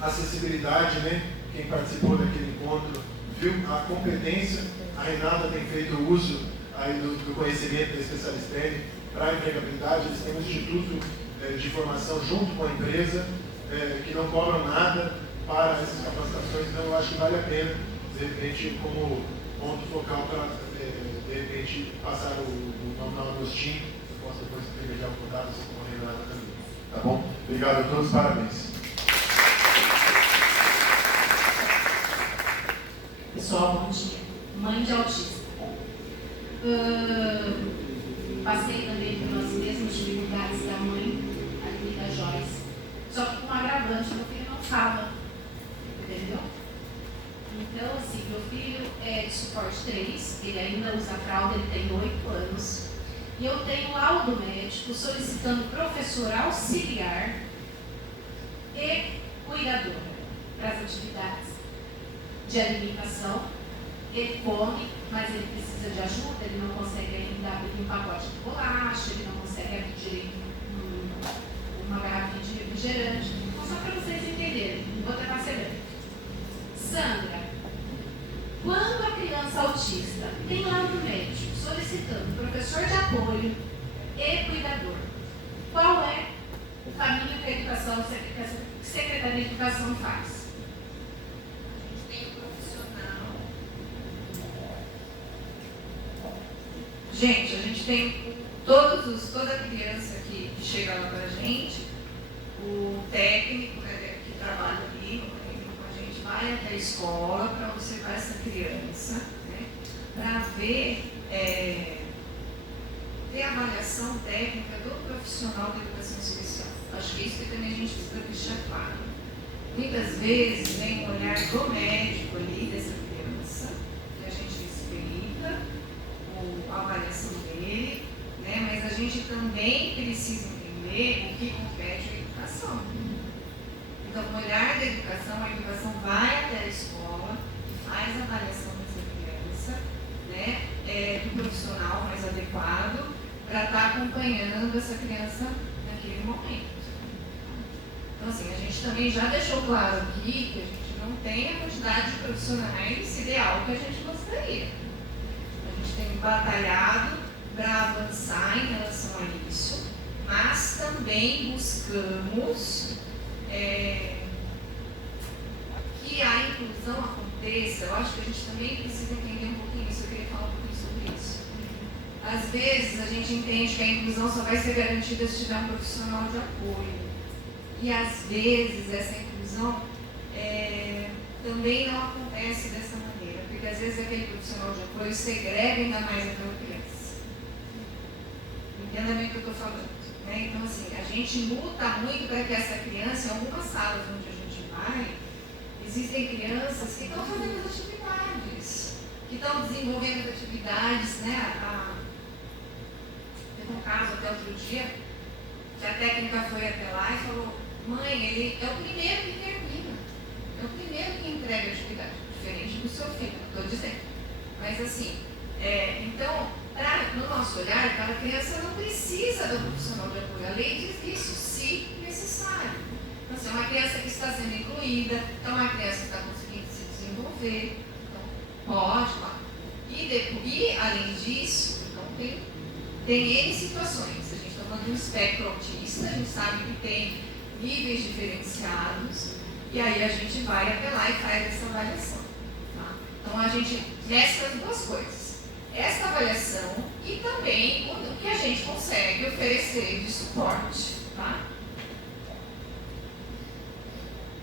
acessibilidade, né? Quem participou daquele encontro viu a competência. A Renata tem feito uso aí do conhecimento da Especialista para a empregabilidade. Eles têm um instituto de formação junto com a empresa, que não cobram nada para essas capacitações. Então eu acho que vale a pena, de repente, como ponto focal para, de repente, passar o nome do Agostinho. Eu posso depois privilegiar o contato com a Renata também. Tá bom? Obrigado a todos, parabéns. Pessoal, bom dia. Mãe de autista. Passei também pelas mesmas dificuldades da mãe, ali da Joyce. Só que com um agravante, meu filho não fala. Entendeu? Então, assim, meu filho é de suporte 3, ele ainda usa fralda, ele tem 8 anos. E eu tenho laudo médico solicitando professor auxiliar e cuidadora para as atividades de alimentação. Ele come, mas ele precisa de ajuda, ele não consegue ainda abrir um pacote de bolacha, ele não consegue abrir direito uma garrafinha de refrigerante. Então, só para vocês entenderem, vou tentar ser breve. Sandra, quando a criança autista tem laudo médico solicitando professor de apoio e cuidador, qual é o caminho que a educação, que a Secretaria de Educação faz? Gente, a gente tem toda criança que chega lá para a gente, o técnico que trabalha ali, a gente vai até a escola para observar essa criança, né, para ver a avaliação técnica do profissional de educação especial. Acho que isso que também a gente precisa deixar claro. Muitas vezes vem um olhar do médico ali dessa criança, que a gente respeita a avaliação dele, né? Mas a gente também precisa entender o que compete à educação. Então, o olhar da educação, a educação vai até a escola, faz a avaliação dessa criança, né? Do profissional mais adequado para estar acompanhando essa criança naquele momento. Então, assim, a gente também já deixou claro aqui que a gente não tem a quantidade de profissionais ideal que a gente gostaria. A gente tem batalhado para avançar em relação a isso, mas também buscamos que a inclusão aconteça. Eu acho que a gente também precisa entender um pouquinho isso, eu queria falar um pouquinho sobre isso. Às vezes a gente entende que a inclusão só vai ser garantida se tiver um profissional de apoio. E às vezes essa inclusão também não acontece dessa maneira, porque às vezes aquele profissional de apoio segrega ainda mais aquela criança. Entenda bem o que eu estou falando, né? Então, assim, a gente luta muito para que essa criança, em algumas salas onde a gente vai, existem crianças que estão fazendo as atividades, que estão desenvolvendo as atividades, né? Teve um caso até outro dia, que a técnica foi até lá e falou: mãe, ele é o primeiro que termina, é o primeiro que entrega a atividade, diferente do seu filho, não estou dizendo. Mas assim, então, no nosso olhar, aquela criança não precisa do profissional de apoio. A lei diz isso, se necessário. Então, assim, é uma criança que está sendo incluída, é uma criança que está conseguindo se desenvolver, então pode lá. E além disso, então, tem N situações. A gente está falando de um espectro autista, a gente sabe que tem níveis diferenciados, e aí a gente vai até lá e faz essa avaliação. Tá? Então a gente mescla as duas coisas. Essa avaliação e também o que a gente consegue oferecer de suporte. Tá?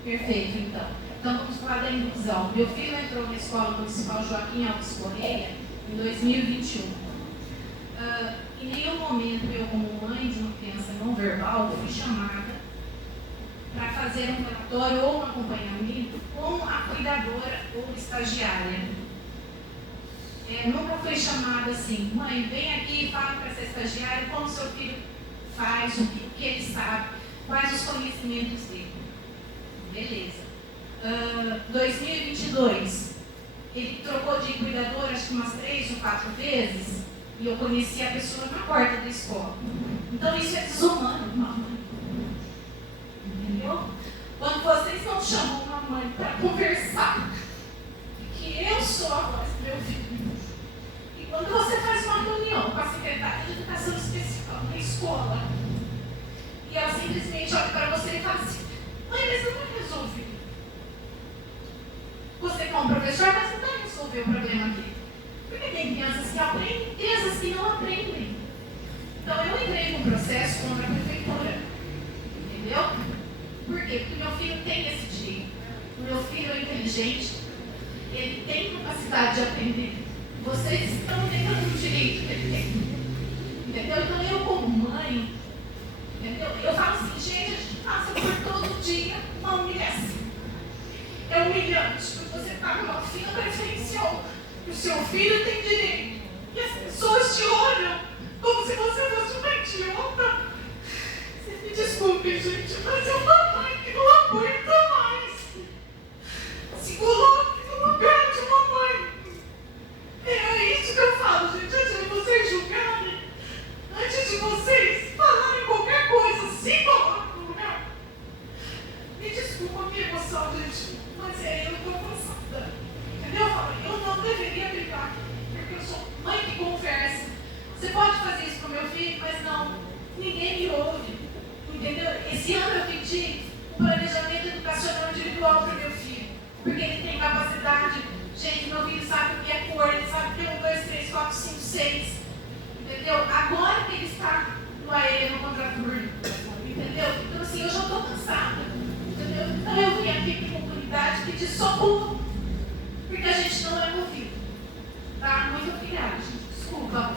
Perfeito, então. Então vamos falar da inclusão. Meu filho entrou na Escola Municipal Joaquim Alves Correia em 2021. Em nenhum momento eu, como mãe de uma criança não verbal, fui chamada para fazer um relatório ou um acompanhamento com a cuidadora ou estagiária. Nunca fui chamada assim: mãe, vem aqui e fala para essa estagiária como seu filho faz, o que ele sabe, quais os conhecimentos dele. Beleza. 2022, ele trocou de cuidadora acho que umas 3 ou 4 vezes, e eu conheci a pessoa na porta da escola. Então isso é desumano, mamãe. Entendeu? Quando vocês não chamam uma mãe para conversar, que eu sou a voz do meu filho, e quando você faz uma reunião com a secretária de educação especial na escola, e ela simplesmente olha para você e fala assim: mãe, mas não vai resolver. Você como professor, mas não vai resolver o problema aqui. Porque tem crianças que aprendem e crianças que não aprendem. Então eu entrei num processo contra a prefeitura. Entendeu? Por quê? Porque meu filho tem esse direito. O meu filho é inteligente. Ele tem capacidade de aprender. Vocês estão negando o direito que ele tem. Entendeu? Então eu como mãe, entendeu? Eu falo assim: gente, a gente passa por todo dia uma humilhação. É humilhante, porque você está com uma fila preferencial. O seu filho tem direito. E as pessoas te olham como se você fosse uma idiota. Vocês me desculpem, gente, mas é uma mãe que não aguenta mais. Se coloque no lugar de uma mãe. É isso que eu falo, gente. Antes de vocês julgarem, antes de vocês falarem qualquer coisa, se coloque no lugar. Me desculpa a minha emoção, gente, mas eu estou cansada. Entendeu? Eu não deveria brigar, porque eu sou mãe que conversa. Você pode fazer isso com meu filho, mas não, ninguém me ouve. Entendeu? Esse ano eu pedi um planejamento educacional individual para o meu filho, porque ele tem capacidade. Gente, meu filho sabe o que é cor, ele sabe o que é 1, 2, 3, 4, 5, 6. Então eu vim aqui para a comunidade pedir socorro, porque a gente não é ouvido. Tá? Muito obrigada, gente. Desculpa.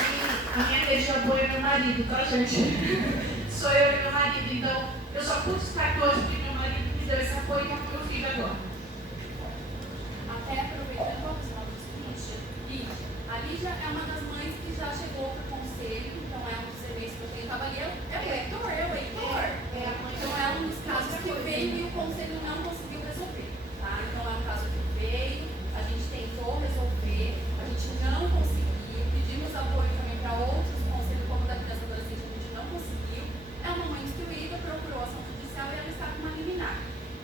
E a minha rede de apoio é meu marido, tá, gente? Sou eu e meu marido. Então, eu só pude estar aqui hoje porque meu marido me deu esse apoio com o meu filho agora. Até aproveitando a questão do seguinte, a Lígia é uma das mães que já chegou para o conselho, então é um dos serviços que eu tenho trabalhado. É o Heitor. Então é um dos casos que veio e o conselho não conseguiu resolver. Tá? Então é um caso que veio, a gente tentou resolver, a gente não conseguiu, pedimos apoio também para outros conselhos, como o da criança e adolescente, a gente não conseguiu. É uma mãe instruída, procurou ação judicial e ela está com uma liminar.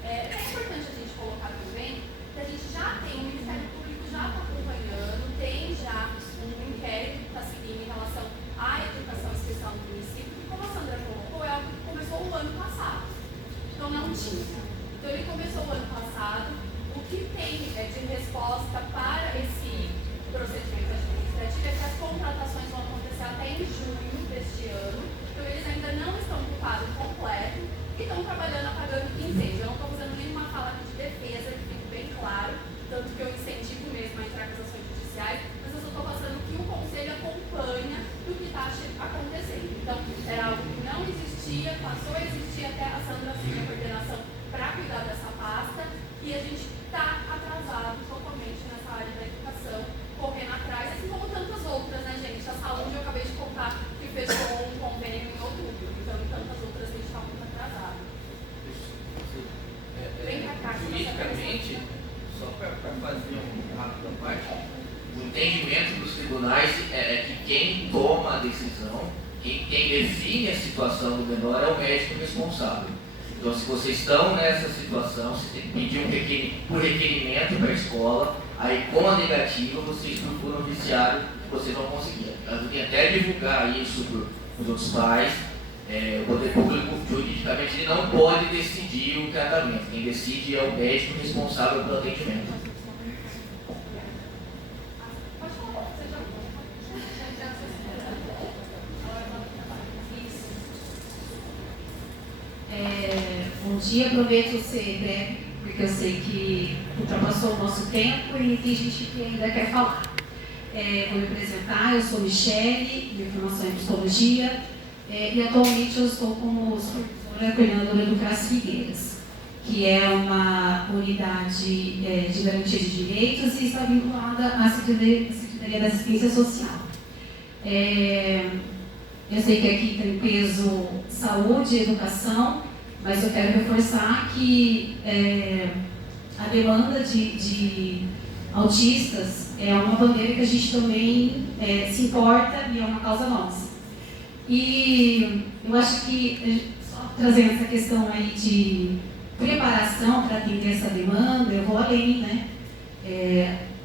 É importante a gente colocar também que a gente já tem, o Ministério Público já está acompanhando, tem já um inquérito que está seguindo em relação à educação especial no município, que, como a Sandra colocou, é algo que começou o ano passado. Então não tinha. Então ele começou o ano passado. O que tem de resposta para esse procedimento administrativo é que as contratações vão acontecer até em junho deste ano. Então eles ainda não estão com o quadro completo e estão trabalhando apagando quinzeiros. Eu não estou fazendo nenhuma fala de defesa, que fique bem claro, tanto que eu incentivo mesmo a entrar com as ações judiciais, mas eu só estou passando que o Conselho acompanha do que está acontecendo. Então, era algo que não existia, passou a existir até a Sandra assumiu a coordenação para cuidar dessa pasta, e a gente está atrasado totalmente nessa área da educação, correndo atrás, assim como tantas outras, né, gente? A saúde, eu acabei de contar que fechou um convênio em outubro, então em tantas outras a gente está muito atrasado. Vem pra cá, juridicamente, só para fazer uma rápida parte, o entendimento dos tribunais é que quem toma a decisão, quem define a situação do menor é o médico responsável. Então, se vocês estão nessa situação, vocês têm que pedir por requerimento para a escola, aí com a negativa vocês procuram o viciário que vocês vão conseguir. Eu vim até divulgar isso para os outros pais. O poder público, juridicamente, ele não pode decidir o tratamento. Quem decide é o médico responsável pelo atendimento. Bom dia, prometo ser breve, porque eu sei que ultrapassou o nosso tempo e tem gente que ainda quer falar. Vou me apresentar, eu sou Michele, de formação em psicologia, e atualmente eu estou como supervisora coordenadora do CRAS Figueiras, que é uma unidade de garantia de direitos e está vinculada à Secretaria da Assistência Social. Eu sei que aqui tem peso saúde e educação, mas eu quero reforçar que a demanda de autistas é uma bandeira que a gente também se importa e é uma causa nossa. E eu acho que, só trazendo essa questão aí de preparação para atender essa demanda, eu vou além, né?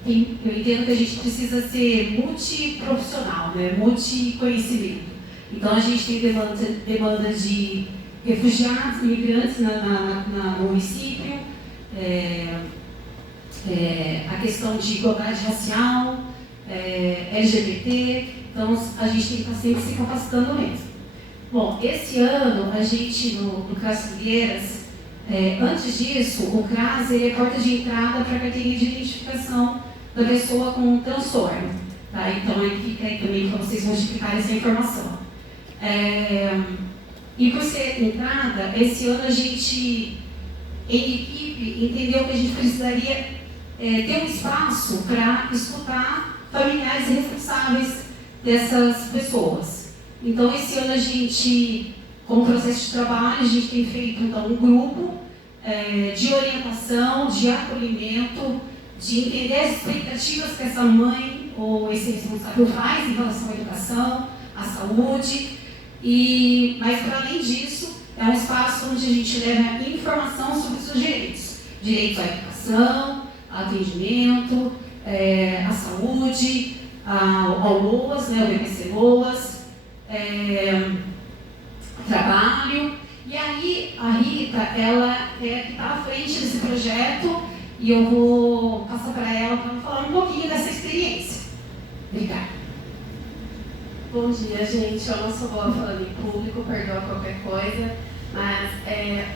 Eu entendo que a gente precisa ser multiprofissional, né? Multiconhecimento. Então a gente tem demanda de refugiados, imigrantes no município, a questão de igualdade racial, LGBT, então a gente tem que estar sempre se capacitando mesmo. Bom, esse ano a gente no CRAS Figueiras, antes disso, o CRAS ele é porta de entrada para a carteirinha de identificação da pessoa com transtorno. Tá? Então ele fica aí também para vocês modificarem essa informação. E por ser entrada, esse ano a gente, em equipe, entendeu que a gente precisaria ter um espaço para escutar familiares responsáveis dessas pessoas. Então, esse ano a gente, como processo de trabalho, a gente tem feito então, um grupo de orientação, de acolhimento, de entender as expectativas que essa mãe ou esse responsável faz em relação à educação, à saúde. Mas, para além disso, é um espaço onde a gente leva informação sobre os seus direitos. Direito à educação, ao atendimento, à saúde, ao LOAS, né, o BPC LOAS, trabalho. E aí, a Rita, ela que está à frente desse projeto e eu vou passar para ela para falar um pouquinho dessa experiência. Obrigada. Bom dia, gente. Eu não sou boa falando em público, perdoa qualquer coisa, mas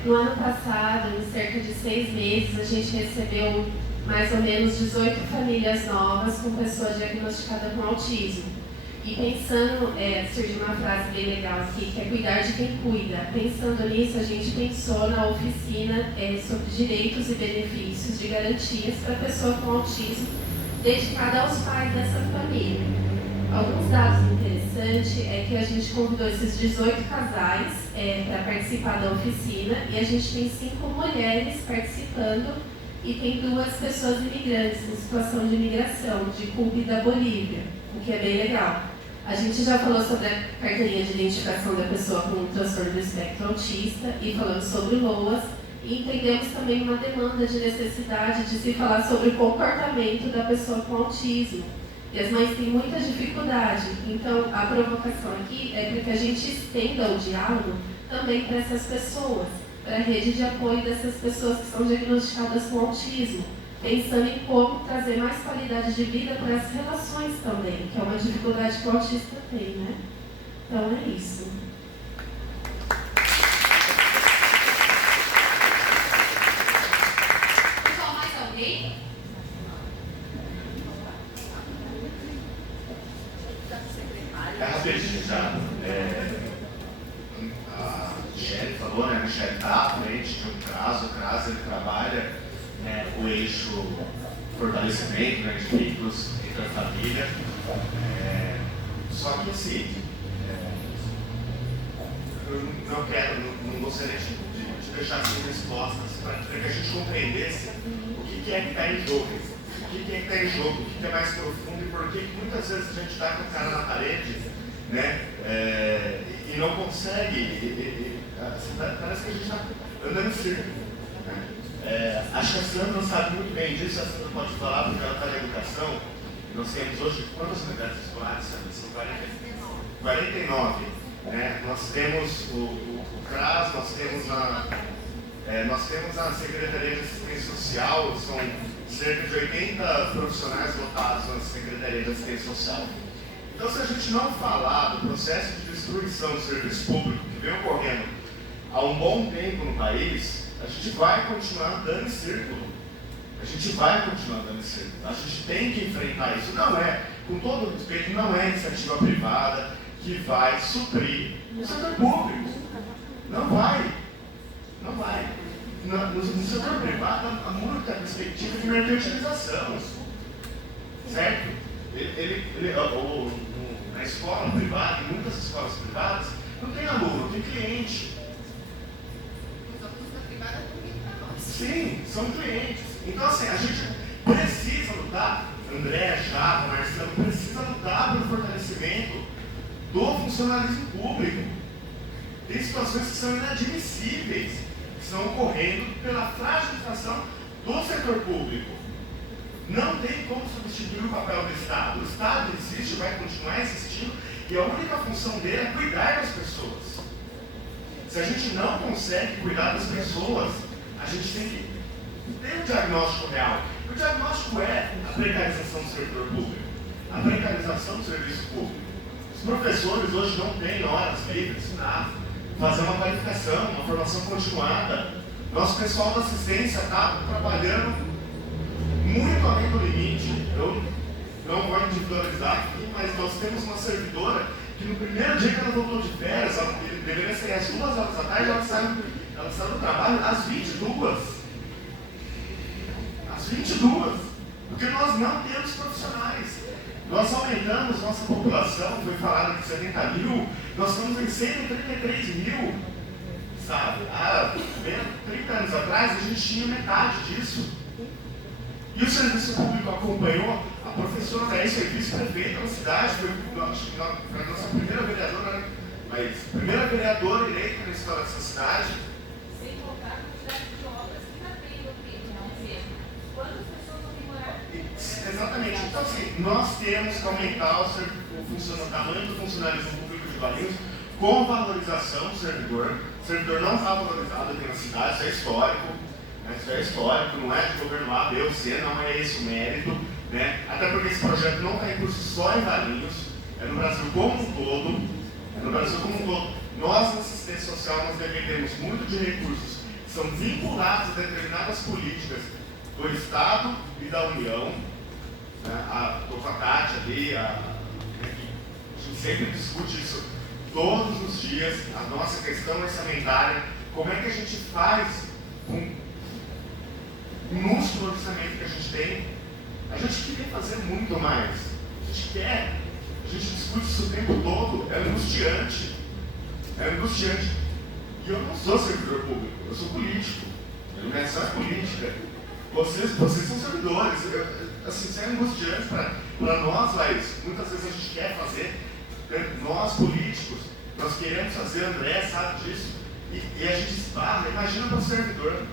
no ano passado, em cerca de 6 meses, a gente recebeu mais ou menos 18 famílias novas com pessoa diagnosticada com autismo. E pensando, surgiu uma frase bem legal aqui, que é cuidar de quem cuida. Pensando nisso, a gente pensou na oficina sobre direitos e benefícios de garantias para a pessoa com autismo, dedicada aos pais dessa família. Alguns dados interessantes é que a gente convidou esses 18 casais para participar da oficina e a gente tem 5 mulheres participando e tem 2 pessoas imigrantes em situação de imigração, de Cuba e da Bolívia, o que é bem legal. A gente já falou sobre a carteirinha de identificação da pessoa com transtorno do espectro autista e falamos sobre o LOAS e entendemos também uma demanda de necessidade de se falar sobre o comportamento da pessoa com autismo. E as mães têm muita dificuldade, então a provocação aqui é para que a gente estenda o diálogo também para essas pessoas, para a rede de apoio dessas pessoas que são diagnosticadas com autismo, pensando em como trazer mais qualidade de vida para as relações também, que é uma dificuldade que o autista tem, né? Então é isso. Pessoal, mais alguém? É rapidinho já. A Michelle falou, né? A Michelle está à frente de um CRAS. O CRAS ele trabalha o eixo fortalecimento, né, de vínculos entre a família. Só que assim, eu não gostaria de deixar assim respostas para que a gente compreendesse o que é que está em jogo. O que é que está em jogo, o que é mais profundo e por que muitas vezes a gente está com o cara na parede, né, e não consegue, parece que a gente está andando em círculo. Né? Acho que a Sandra sabe muito bem disso, a Sandra pode falar porque ela está na educação. Nós temos hoje, quantas unidades escolares, Sandra? São 49. Né? Nós temos o CRAS, nós temos a Secretaria de Assistência Social, são cerca de 80 profissionais lotados na Secretaria de Assistência Social. Então, se a gente não falar do processo de destruição do serviço público que vem ocorrendo há um bom tempo no país, a gente vai continuar andando em círculo. A gente tem que enfrentar isso. Não é, com todo respeito, não é iniciativa privada que vai suprir o setor público. Não vai. No setor privado há muita perspectiva de mercantilização, certo? Na escola privada, em muitas escolas privadas, não tem aluno, tem cliente. Os alunos da privada também para nós. Sim, são clientes. Então assim, a gente precisa lutar, André, Java, Marcelo, precisa lutar pelo fortalecimento do funcionalismo público. Tem situações que são inadmissíveis, que estão ocorrendo pela fragilização do setor público. Não tem como substituir o papel do Estado. O Estado existe, vai continuar existindo, e a única função dele é cuidar das pessoas. Se a gente não consegue cuidar das pessoas, a gente tem que ter um diagnóstico real. O diagnóstico é a precarização do setor público, a precarização do serviço público. Os professores hoje não têm horas livres para fazer uma qualificação, uma formação continuada. Nosso pessoal da assistência está trabalhando muito além do limite. Eu não vou individualizar aqui, mas nós temos uma servidora que no primeiro dia que ela voltou de férias, ela deveria sair às 2 horas da tarde, ela saiu do trabalho às 22. Às 22. Porque nós não temos profissionais. Nós aumentamos nossa população, foi falado de 70 mil, nós estamos em 133 mil, sabe? Há 30 anos atrás a gente tinha metade disso. E o serviço público acompanhou, a professora Thaís foi vice-prefeita da cidade, foi a nossa primeira vereadora, né? Mas primeira vereadora eleita na história dessa cidade. Sem contar a quantidade de obras que está tendo aqui, não mesmo. Quantas pessoas vão morar? Exatamente. Então, assim, nós temos que aumentar o tamanho do funcionalismo público de Valinhos com valorização do servidor. O servidor não está valorizado aqui na cidade, isso é histórico. Isso é histórico, não é de governo A, B ou C, não é esse o mérito. Né? Até porque esse projeto não está em curso só em Valinhos. é no Brasil como um todo. É no Brasil como um todo. Nós, na assistência social, nós dependemos muito de recursos que são vinculados a determinadas políticas do Estado e da União. Estou com a Tati ali, a gente sempre discute isso todos os dias, a nossa questão orçamentária, como é que a gente faz com o minúsculo orçamento que a gente tem. A gente queria fazer muito mais, a gente quer, a gente discute isso o tempo todo, é angustiante. E eu não sou servidor público, eu sou político, a iluminação é política, vocês são servidores. Assim, isso é angustiante para nós, Laís. Muitas vezes a gente quer fazer, nós políticos, nós queremos fazer, André sabe disso, e a gente esbarra. Imagina para o servidor,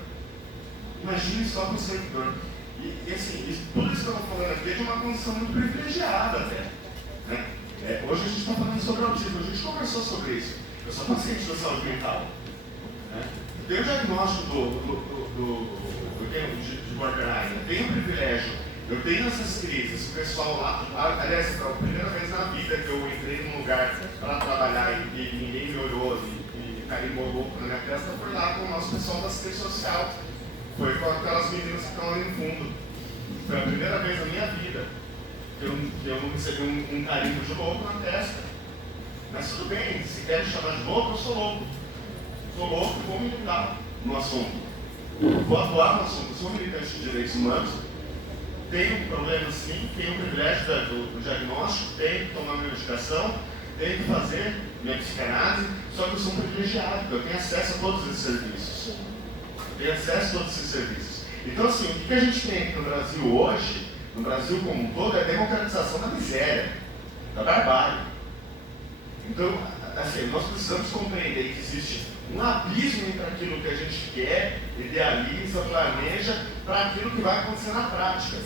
imagine só para o servidor. E assim, tudo isso que eu estou falando aqui é de uma condição muito privilegiada até. Né? Hoje a gente está falando sobre autismo, a gente conversou sobre isso. Eu sou paciente da saúde mental. Né? Eu tenho o diagnóstico de borderline, eu tenho o privilégio, eu tenho essas crises. O pessoal lá, aliás, foi a primeira vez na vida que eu entrei num lugar para trabalhar e ninguém me olhou e carimbou louco na minha testa, foi lá com o nosso pessoal da assistência social. Foi com aquelas meninas que estão ali no fundo. Foi a primeira vez na minha vida que eu não recebi um carimbo de louco na testa. Mas tudo bem, se quer me chamar de louco, eu sou louco. Sou louco, vou militar no assunto. Vou atuar no assunto. Eu sou militante de direitos humanos. Tenho um problema sim, tenho o privilégio do diagnóstico, tenho que tomar minha medicação, tenho que fazer minha psicanálise, só que eu sou um privilegiado, eu tenho acesso a todos esses serviços. Então, assim, o que a gente tem aqui no Brasil hoje, no Brasil como um todo, é a democratização da miséria, da barbárie. Então, assim, nós precisamos compreender que existe um abismo entre aquilo que a gente quer, idealiza, planeja, para aquilo que vai acontecer na prática.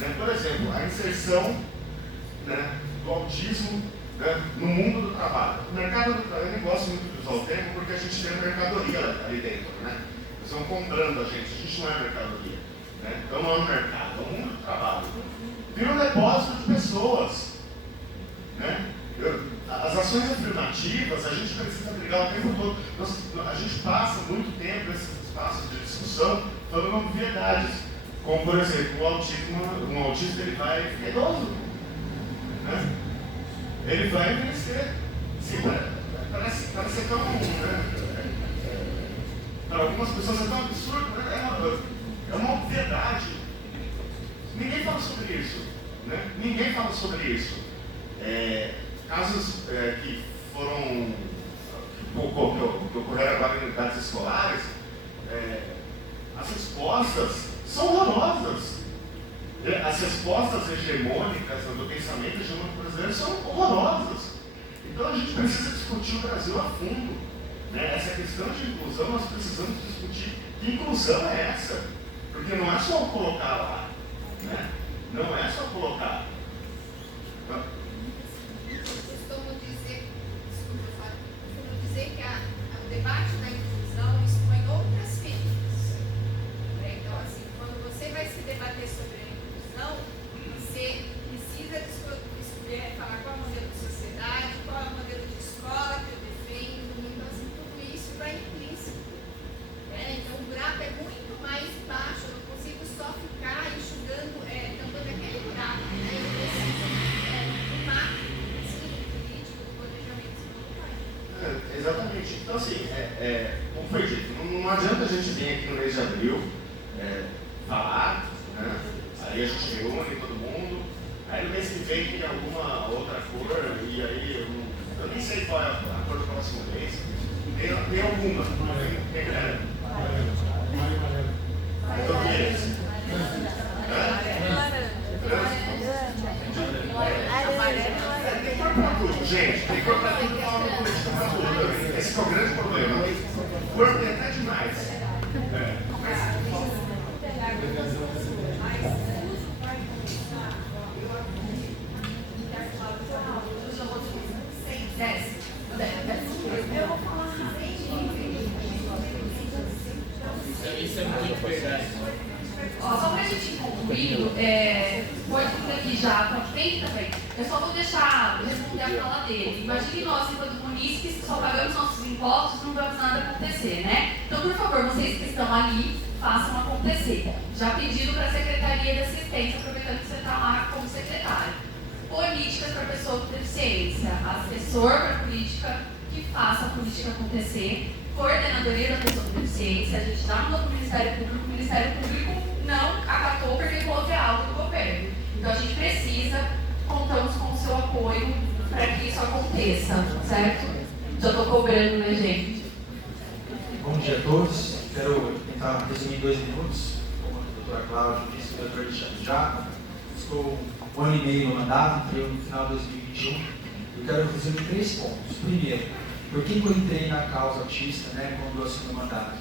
Né? Por exemplo, a inserção, né, do autismo, né, no mundo do trabalho. O mercado do trabalho, eu nem gosto muito de usar o termo, porque a gente tem uma mercadoria ali dentro. Né? Eles estão comprando a gente não é mercadoria. Né? Então não é um mercado, é um mundo do trabalho. Vira um depósito de pessoas. Né? As ações afirmativas, a gente precisa brigar o tempo todo. A gente passa muito tempo nesses espaços de discussão falando obviedades. Como, por exemplo, um autista ele vai ficar idoso. Né? Ele vai envelhecer. Sim, parece tão... Né? Para algumas pessoas é tão absurdo, né? É uma obviedade. Ninguém fala sobre isso. Né? Ninguém fala sobre isso. Casos que ocorreram agora em unidades escolares, as respostas são horrorosas. As respostas hegemônicas do pensamento hegemônico brasileiro são horrorosas. Então a gente precisa discutir o Brasil a fundo. Né? Essa questão de inclusão, nós precisamos discutir que inclusão é essa. Porque não é só colocar lá. Né? Não é só colocar. Costumo dizer que o debate da inclusão expõe outras feridas. Então, assim, quando você vai se debater sobre a inclusão, você precisa escolher, falar qual é o modelo de sociedade, qual é o modelo de escola que eu defendo. Então, assim, tudo isso vai implícito. Então, o buraco é muito mais baixo. Eu não consigo só ficar enxugando, tampando aquele buraco. Eu preciso do macro, preciso do político, do planejamento, senão não vai. Exatamente. Então, assim, como foi dito, não adianta a gente vir aqui no mês de abril falar, né? Aí a gente reúne todo mundo, aí no mês que vem tem alguma outra cor, e aí eu nem sei qual é a cor do próximo mês. Tem alguma, tem grande. Então, que é isso? Tem cor pra tudo, gente. Tem cor pra tudo, fala uma política pra tudo. Esse é o grande problema. Cor tem até demais. Eu vou falar rapidinho. Japa, vem também. Eu só vou deixar responder a fala dele. Imagine nós, enquanto munícipes, que só pagamos nossos impostos, não vemos nada acontecer, né? Então, por favor, vocês que estão ali, façam acontecer. Já pedido para a Secretaria de Assistência, aproveitando que você está lá como secretário. Políticas para pessoa com deficiência, assessor para política que faça a política acontecer, coordenadoria da pessoa com deficiência, a gente já mandou para o Ministério Público não acatou porque falou que é algo do governo. Então a gente precisa, contamos com o seu apoio para que isso aconteça, certo? Já estou cobrando, né, gente? Bom dia a todos. Quero tentar resumir em 2 minutos. Como a doutora Cláudia disse, o doutor Alexandre Japa. Estou 1 ano e meio no mandato, entrei no final de 2021. Eu quero resumir 3 pontos. Primeiro, por que eu entrei na causa autista, né, quando eu assumi o mandato?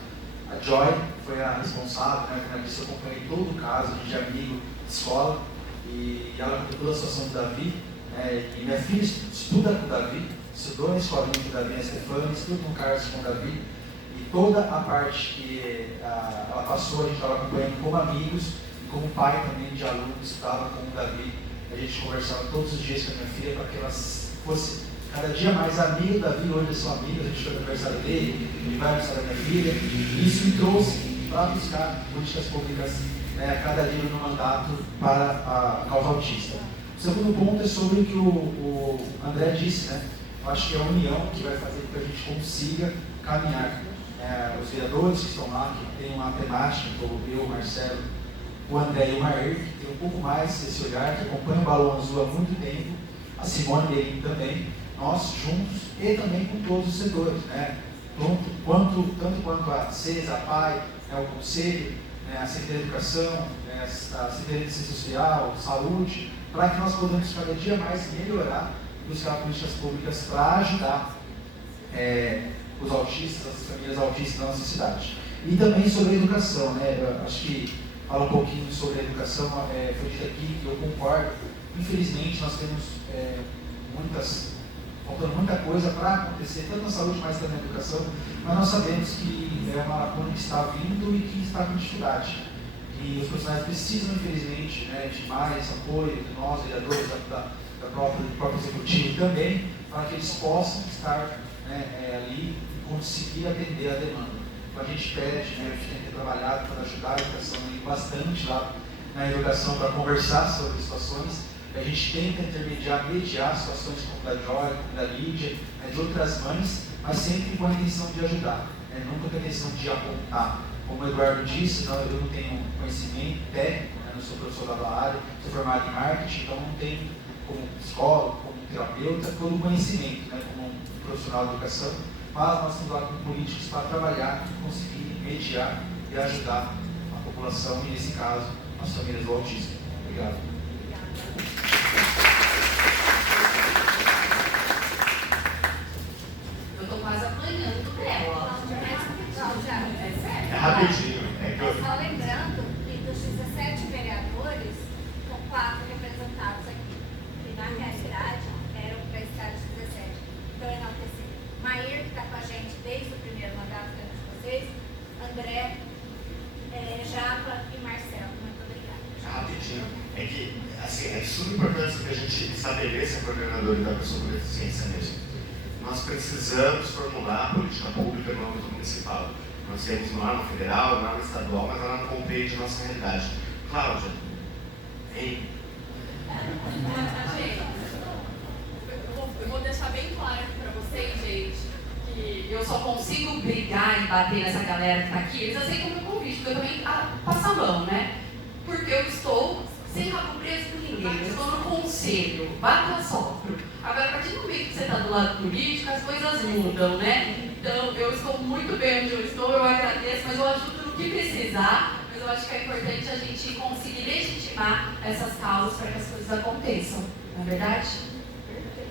A Joy foi a responsável, né, como eu disse, eu acompanhei todo o caso, a gente é amigo de escola, e ela contou toda a situação do Davi, né, e minha filha estuda com o Davi, estudou na escolinha com o Davi, na Stefania, estuda com o Carlos com o Davi, e toda a parte que ela passou, a gente estava acompanhando como amigos, e como pai também de aluno que estudava com o Davi, a gente conversava todos os dias com a minha filha para que ela fosse cada dia mais amigo da Davi. Hoje eles são amigos, a gente foi no aniversário dele, ele vai no aniversário da minha filha, e isso me trouxe para buscar políticas públicas, né, a cada dia no mandato para a causa autista. O segundo ponto é sobre o que o André disse, né? Eu acho que é a união que vai fazer com que a gente consiga caminhar. Os vereadores que estão lá, que tem uma temática, como eu, o Marcelo, o André e o Maer, que tem um pouco mais esse olhar, que acompanha o Balão Azul há muito tempo, a Simone Merim também, nós juntos e também com todos os setores, né? Tanto quanto a CESA, a PAI, né, o Conselho, né, a Secretaria de Educação, né, a Secretaria de Ciência Social, Saúde, para que nós possamos cada dia mais melhorar e buscar políticas públicas para ajudar os autistas, as famílias autistas da nossa cidade. E também sobre a educação, né? Eu acho que fala um pouquinho sobre a educação, foi dito aqui que eu concordo. Infelizmente nós temos faltando muita coisa para acontecer, tanto na saúde, mas também na educação, mas nós sabemos que é uma lacuna que está vindo e que está com dificuldade. E os profissionais precisam, infelizmente, né, de mais apoio de nós, vereadores, do próprio executivo também, para que eles possam estar, né, ali e conseguir atender a demanda. Então a gente pede, né, a gente tem que ter trabalhado para ajudar a educação bastante lá na educação para conversar sobre situações. A gente tenta mediar situações como da Joy, como da Lídia, de outras mães, mas sempre com a intenção de ajudar, nunca com a intenção de apontar. Como o Eduardo disse, eu não tenho conhecimento técnico, não sou professor da área, sou formado em marketing, então não tenho como psicólogo, como terapeuta, todo o conhecimento, como profissional de educação, mas nós estamos lá com políticos para trabalhar e conseguir mediar e ajudar a população, e nesse caso, as famílias do autismo. Obrigado. Eu estou quase apanhando dela. É rapidinho. Só lembrando que dos 17 vereadores, são 4 representados aqui. E na realidade eram para estar os 17. Então, enaltecer. Mair, que está com a gente desde o primeiro mandato de vocês, André, Japa e Marcelo. Muito obrigada. Rapidinho. É que, assim, é de suma importância que a gente estabeleça a coordenadora da pessoa com deficiência mesmo. Nós precisamos formular a política pública no âmbito municipal. Nós temos no âmbito federal, no âmbito estadual, mas ela não compreende a nossa realidade. Cláudia, hein? Eu vou deixar bem claro aqui para vocês, gente, que eu só consigo brigar e bater nessa galera que está aqui. Eles aceitam o meu convite, porque eu também passo a mão, né? Porque eu estou sem rabo preso com ninguém, eu estou no conselho, bato a sopro. Agora, a partir do momento que você está do lado político, as coisas mudam, né? Então, eu estou muito bem onde eu estou, eu agradeço, mas eu ajudo no que precisar. Mas eu acho que é importante a gente conseguir legitimar essas causas para que as coisas aconteçam, não é verdade?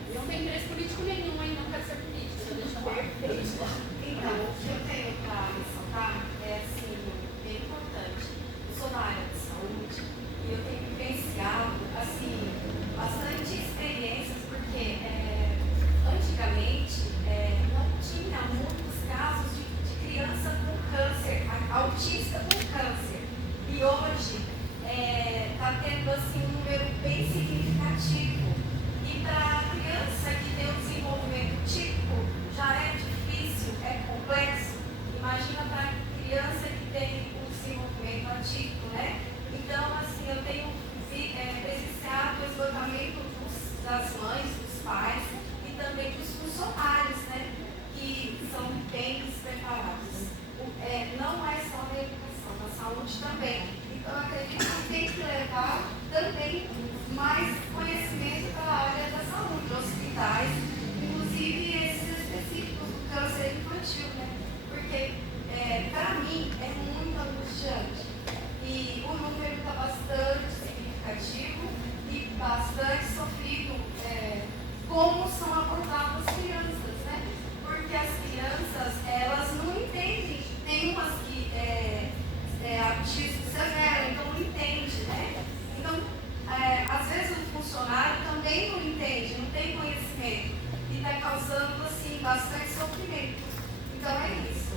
Eu não tenho interesse político nenhum, hein? Não quero ser política, deixa eu Perfeito. Então, o que eu tenho para ressaltar é, assim, bem importante. Eu sou da área de saúde e eu tenho vivenciado, assim, bastante experiências, porque antigamente não tinha muitos casos de criança com câncer, autista com câncer. E hoje está tendo, assim, um número bem significativo das mães, dos pais e também dos funcionários, né, que são bem despreparados. Não é só na educação, na saúde também. Então, eu acredito que tem que levar também mais conhecimento para a área da saúde, hospitais, inclusive esses específicos do câncer infantil, né? Porque, para mim, é muito angustiante. E o número está bastante significativo e bastante sofrido. Como são abordadas as crianças, né? Porque as crianças, elas não entendem. Tem umas que autismo severo, então não entende, né? Então, às vezes o funcionário também não entende, não tem conhecimento e está causando, assim, bastante sofrimento. Então é isso.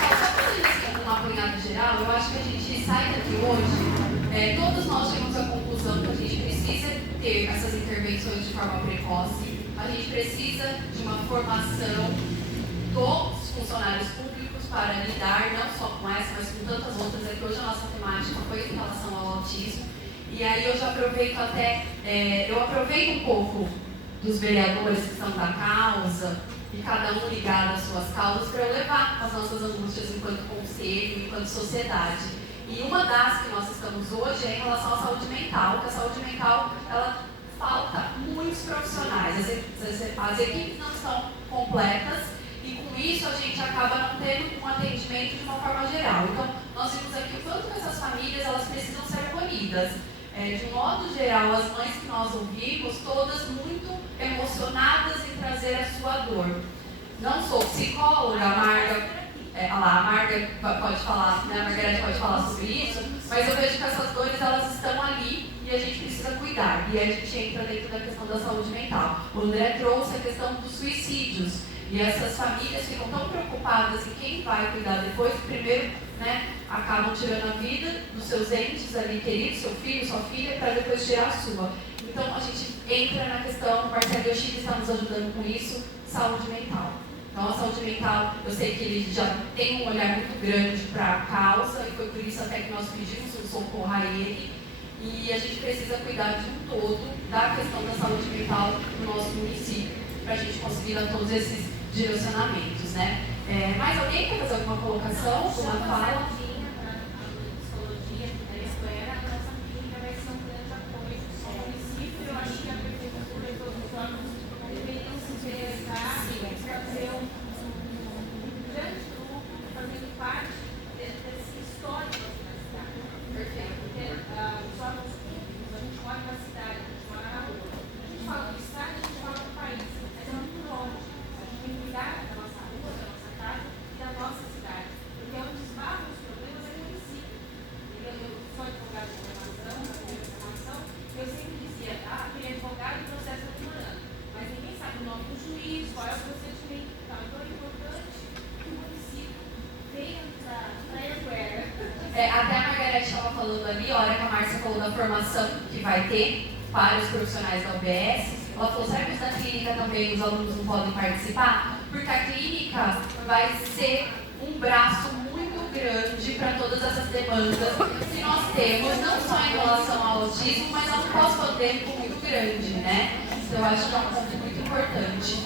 Só para a gente dar uma apanhada geral, eu acho que a gente sai daqui hoje, todos nós chegamos à conclusão que a gente precisa ter essas intervenções de forma precoce, a gente precisa de uma formação dos funcionários públicos para lidar não só com essa, mas com tantas outras. Aqui hoje a nossa temática foi em relação ao autismo. E aí eu já aproveito eu aproveito um pouco dos vereadores que são da causa, e cada um ligado às suas causas, para eu levar as nossas angústias enquanto conselho, enquanto sociedade. E uma das que nós estamos hoje é em relação à saúde mental, que a saúde mental, ela falta muitos profissionais, as equipes não estão completas, e com isso a gente acaba não tendo um atendimento de uma forma geral. Então, nós vimos aqui o quanto essas famílias elas precisam ser acolhidas. De um modo geral, as mães que nós ouvimos, todas muito emocionadas em trazer a sua dor. Não sou psicóloga, a Marga pode falar, né? A Margarete pode falar sobre isso, mas eu vejo que essas dores elas estão ali e a gente precisa cuidar. E aí a gente entra dentro da questão da saúde mental. O André trouxe a questão dos suicídios. E essas famílias ficam tão preocupadas em quem vai cuidar depois, que primeiro, né, acabam tirando a vida dos seus entes ali queridos, seu filho, sua filha, para depois tirar a sua. Então a gente entra na questão, o Marcelo Yoshida está nos ajudando com isso, saúde mental. Então a saúde mental, eu sei que ele já tem um olhar muito grande para a causa, e foi por isso até que nós pedimos um socorro a ele. E a gente precisa cuidar de um todo da questão da saúde mental no nosso município, para a gente conseguir dar todos esses direcionamentos, né? Mais alguém quer fazer alguma colocação, alguma fala? Até a Margarete estava falando ali, a hora que a Márcia falou da formação que vai ter para os profissionais da UBS, ela falou, será que da clínica também os alunos não podem participar? Porque a clínica vai ser um braço muito grande para todas essas demandas que nós temos, não só em relação ao autismo, mas ao pós-pandêmico muito grande, né? Então eu acho que é um ponto muito importante.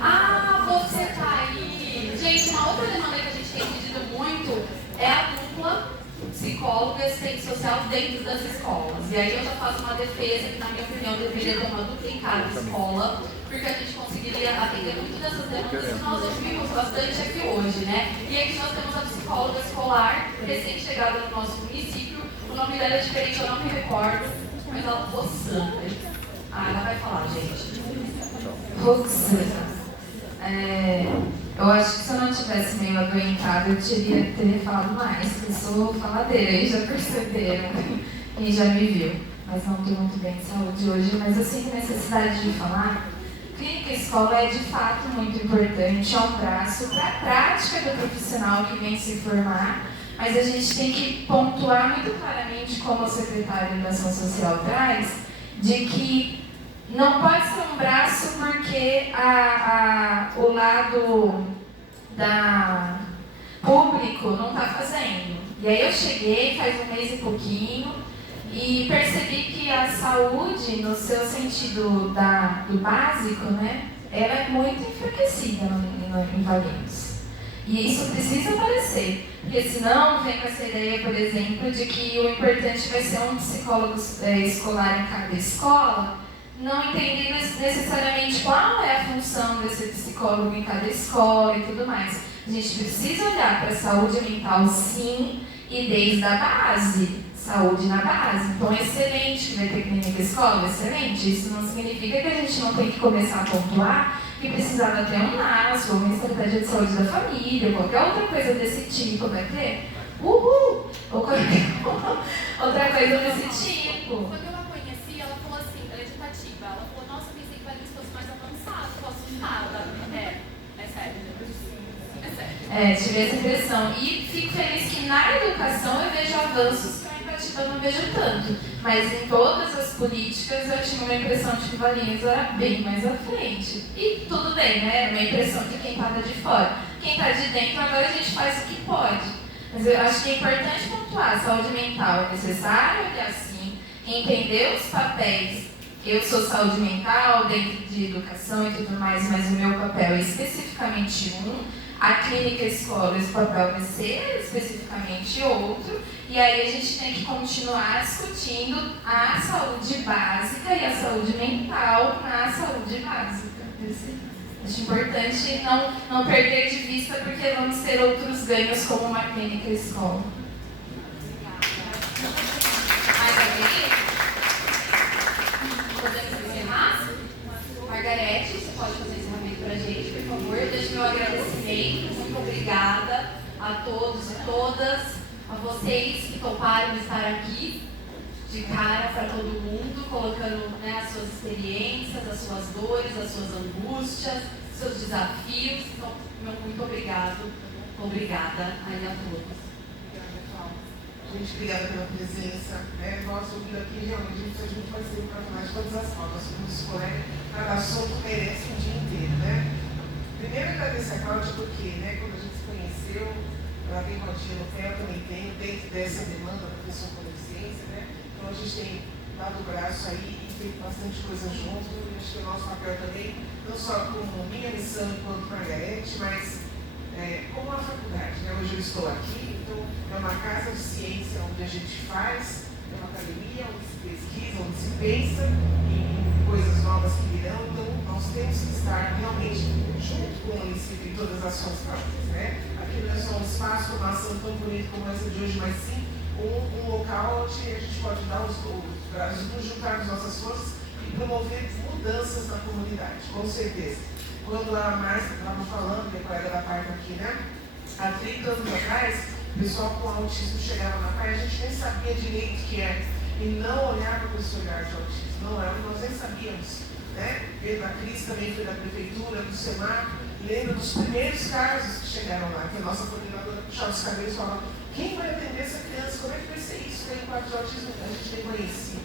Ah, você tá aí! Gente, uma outra demanda que a gente tem pedido muito é a dupla psicóloga e assistente social dentro das escolas. E aí eu já faço uma defesa que, na minha opinião, deveria ter uma dupla em cada escola, porque a gente conseguiria atender muito dessas demandas que nós ouvimos bastante aqui hoje, né? E aqui nós temos a psicóloga escolar, recém-chegada no nosso município. O nome dela é diferente, eu não me recordo, mas ela é Roxana. Ela vai falar, gente. Roxana. Eu acho que se eu não tivesse meio adoentada, eu teria que ter falado mais, porque eu sou faladeira, aí já perceberam, quem já me viu. Mas não estou muito bem de saúde hoje, mas eu sinto necessidade de falar. Clínica escola é de fato muito importante, é um braço para a prática do profissional que vem se formar, mas a gente tem que pontuar muito claramente, como o secretário da Ação Social traz, de que não pode ser um braço porque o lado público não está fazendo. E aí eu cheguei faz 1 mês e pouquinho e percebi que a saúde, no seu sentido do básico, né, ela é muito enfraquecida em Valinhos. E isso precisa aparecer, porque senão vem com essa ideia, por exemplo, de que o importante vai ser um psicólogo escolar em cada escola, não entendendo necessariamente qual é a função desse psicólogo em cada escola e tudo mais. A gente precisa olhar para a saúde mental, sim, e desde a base, saúde na base. Então, excelente que vai ter clínica escola, excelente. Isso não significa que a gente não tem que começar a pontuar que precisava ter um laço, ou uma estratégia de saúde da família, ou qualquer outra coisa desse tipo, vai ter? Uhul! Ou qualquer outra coisa desse tipo. Quando eu a conheci, ela falou assim, ela é de Itatiba, ela falou, nossa, eu pensei que vai fosse mais avançado, tô assustada. É sério. Tive essa impressão. E fico feliz que na educação eu vejo avanços que na Itatiba eu não vejo tanto. Mas em todas as políticas eu tinha uma impressão de que Valinhos era bem mais à frente. E tudo bem, né? É uma impressão de quem estava de fora. Quem está de dentro, agora a gente faz o que pode. Mas eu acho que é importante pontuar. A saúde mental é necessário olhar assim, entender os papéis. Eu sou saúde mental dentro de educação e tudo mais, mas o meu papel é especificamente um. A clínica escola, esse papel vai ser especificamente outro, e aí a gente tem que continuar discutindo a saúde básica e a saúde mental na saúde básica. Acho importante não perder de vista, porque vamos ter outros ganhos como uma clínica escola. Mais alguém? Podemos encerrar? Margarete, você pode fazer o encerramento para a gente, por favor. Deixo meu agradecimento. Muito obrigada a todos e todas, a vocês que toparam estar aqui de cara para todo mundo, colocando, né, as suas experiências, as suas dores, as suas angústias, seus desafios. Então, muito obrigado. Obrigada aí a todos. Gente, obrigada pela presença. Nós ouvindo aqui, realmente, a gente vai ser para falar de todas as formas. Como os colegas, cada assunto merece um dia inteiro, né? Primeiro, agradecer a Cláudia, porque, né, quando a gente se conheceu, ela tem rodinha no pé, eu também tenho, dentro dessa demanda da pessoa com deficiência, né? Então, a gente tem dado o braço aí e feito bastante coisa junto. E acho que o nosso papel também, não só como minha missão enquanto Margarete, mas como uma faculdade, né? Hoje eu estou aqui, então é uma casa de ciência onde a gente faz, é uma academia onde se pesquisa, onde se pensa em coisas novas que virão, então nós temos que estar realmente junto com o município em todas as suas partes, né? Aqui não é só um espaço com uma ação tão bonita como essa de hoje, mas sim um local onde a gente pode dar os braços, nos juntar as nossas forças e promover mudanças na comunidade, com certeza. Quando a Márcia estava falando, minha colega da PAI aqui, né? Há 30 anos atrás, o pessoal com autismo chegava na PAI, a gente nem sabia direito o que era. E não olhava para esse olhar de autismo, não era, nós nem sabíamos. Né? Veio da Cris, também foi da prefeitura, do SEMAR, e lembra dos primeiros casos que chegaram lá, que a nossa coordenadora puxava os cabelos e falava: quem vai atender essa criança? Como é que vai ser isso? Tem um quadro de autismo, a gente nem conhecia.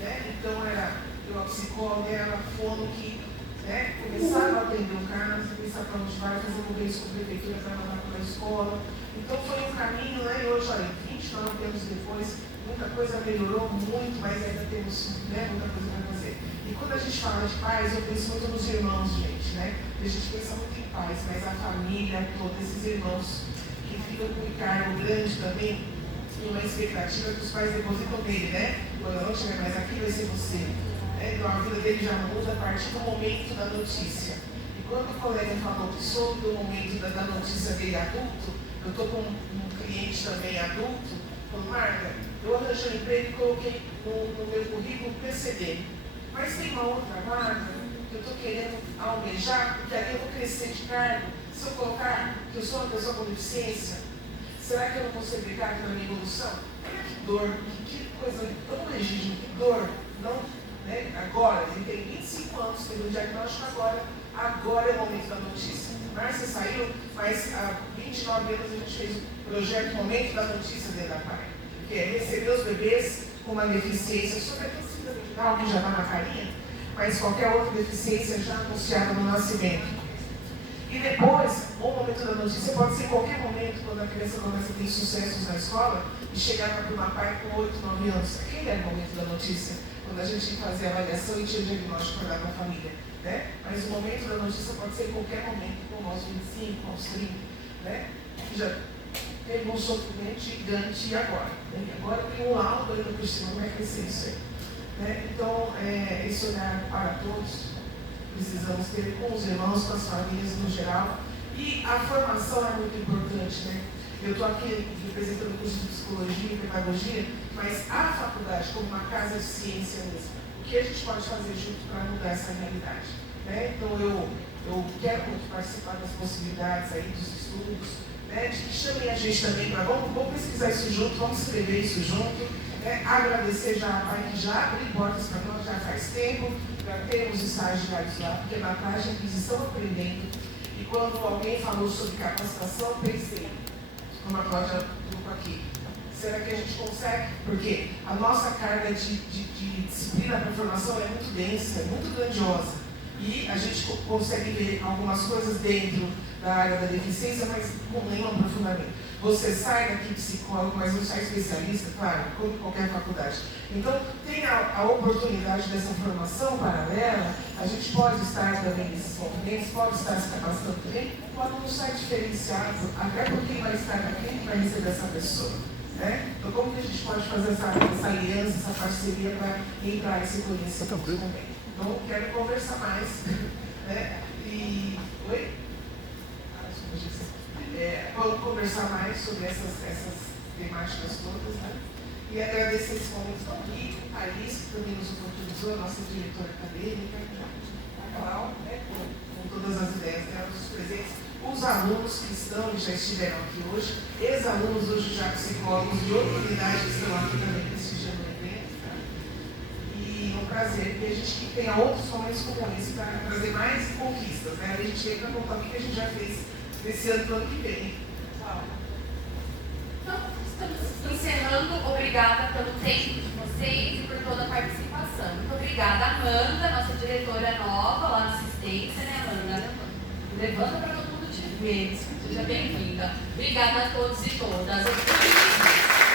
Né? Então era eu, a psicóloga, era a fono que, né, começaram a atender o caso, pensar para onde vai, fazer convênios com a prefeitura para mandar para a escola. Então foi um caminho, né? E hoje, olha, 29 anos depois, muita coisa melhorou muito, mas ainda temos, né, muita coisa para fazer. E quando a gente fala de pais, eu penso muito nos irmãos, gente, né? A gente pensa muito em pais, mas a família toda, esses irmãos que ficam com um encargo grande também, e uma expectativa que os pais depositam nele, né? Quando eu não estiver mais aqui, vai ser você. Então a vida dele já muda a partir do momento da notícia. E quando o colega falou que soube do momento da notícia dele adulto, eu estou com um cliente também adulto, falou: Marta, eu arranjei um emprego e coloquei no meu currículo PCD. Mas tem uma outra vaga que eu estou querendo almejar, porque aí eu vou crescer de cargo. Se eu colocar que eu sou uma pessoa com deficiência, será que eu não vou ser obrigado pela minha evolução? Que dor, que coisa tão legítima, que dor. Não, né? Agora, ele tem 25 anos, teve um diagnóstico agora é o momento da notícia. Márcia saiu, mas há 29 anos a gente fez o projeto Momento da Notícia dentro da PAI, que é receber os bebês com uma deficiência, sobretudo síndrome de Down, que já está na carinha, mas qualquer outra deficiência já anunciada no nascimento. E E depois, o momento da notícia pode ser em qualquer momento, quando a criança começa a ter sucessos na escola e chegar para uma pai com 8, 9 anos. Aquele era o momento da notícia, quando a gente fazia a avaliação e tinha o diagnóstico para dar para a família. Né? Mas o momento da notícia pode ser em qualquer momento, como aos 25, aos 30. Né? Já teve um sofrimento gigante e agora? Né? Agora tem um laudo ainda por cima, como é que vai ser isso aí? Né? Então, esse olhar para todos, precisamos ter com os irmãos, com as famílias no geral. E a formação é muito importante, né? Eu estou aqui representando o curso de psicologia e pedagogia, mas a faculdade, como uma casa de ciência mesmo, o que a gente pode fazer junto para mudar essa realidade? Né? Então, eu quero muito participar das possibilidades aí dos estudos, né? De que chamem a gente também para vamos pesquisar isso junto, vamos escrever isso junto, né? Agradecer já a PAI que já abriu portas para nós, já faz tempo, para termos estagiários lá, porque na página eles estão aprendendo. E quando alguém falou sobre capacitação, eu pensei, como a Cláudia colocou aqui, será que a gente consegue? Porque a nossa carga de disciplina para formação é muito densa, é muito grandiosa. E a gente consegue ver algumas coisas dentro da área da deficiência, mas com nenhum aprofundamento. Você sai daqui psicólogo, mas não sai especialista, claro, como em qualquer faculdade. Então, tem a oportunidade dessa formação paralela, a gente pode estar também nesses componentes, pode estar se capacitando também, o aluno sai diferenciado, até porque vai estar aqui e vai receber essa pessoa. Né? Então, como que a gente pode fazer essa aliança, essa parceria para entrar esse conhecimento também? Então, quero conversar mais. Né? E... Oi? Vamos conversar mais sobre essas temáticas todas. Né? E agradecer esse momento tão rico, a Alice, que também nos oportunizou, a nossa diretora acadêmica, a Clau, né? com todas as ideias dela, os presentes, os alunos que estão e já estiveram aqui hoje, ex-alunos hoje já psicólogos de outra unidade que estão aqui também prestigiando o evento. Tá? E é um prazer que a gente tenha outros momentos como esse para trazer mais conquistas. Né? A gente veio para contar o que a gente já fez nesse ano para o ano que vem. Então, estamos encerrando. Obrigada pelo tempo de vocês e por toda a participação. Muito obrigada, Amanda, nossa diretora nova lá na assistência, né, Amanda? Levanta para todo mundo te ver. Seja bem-vinda. Obrigada a todos e todas.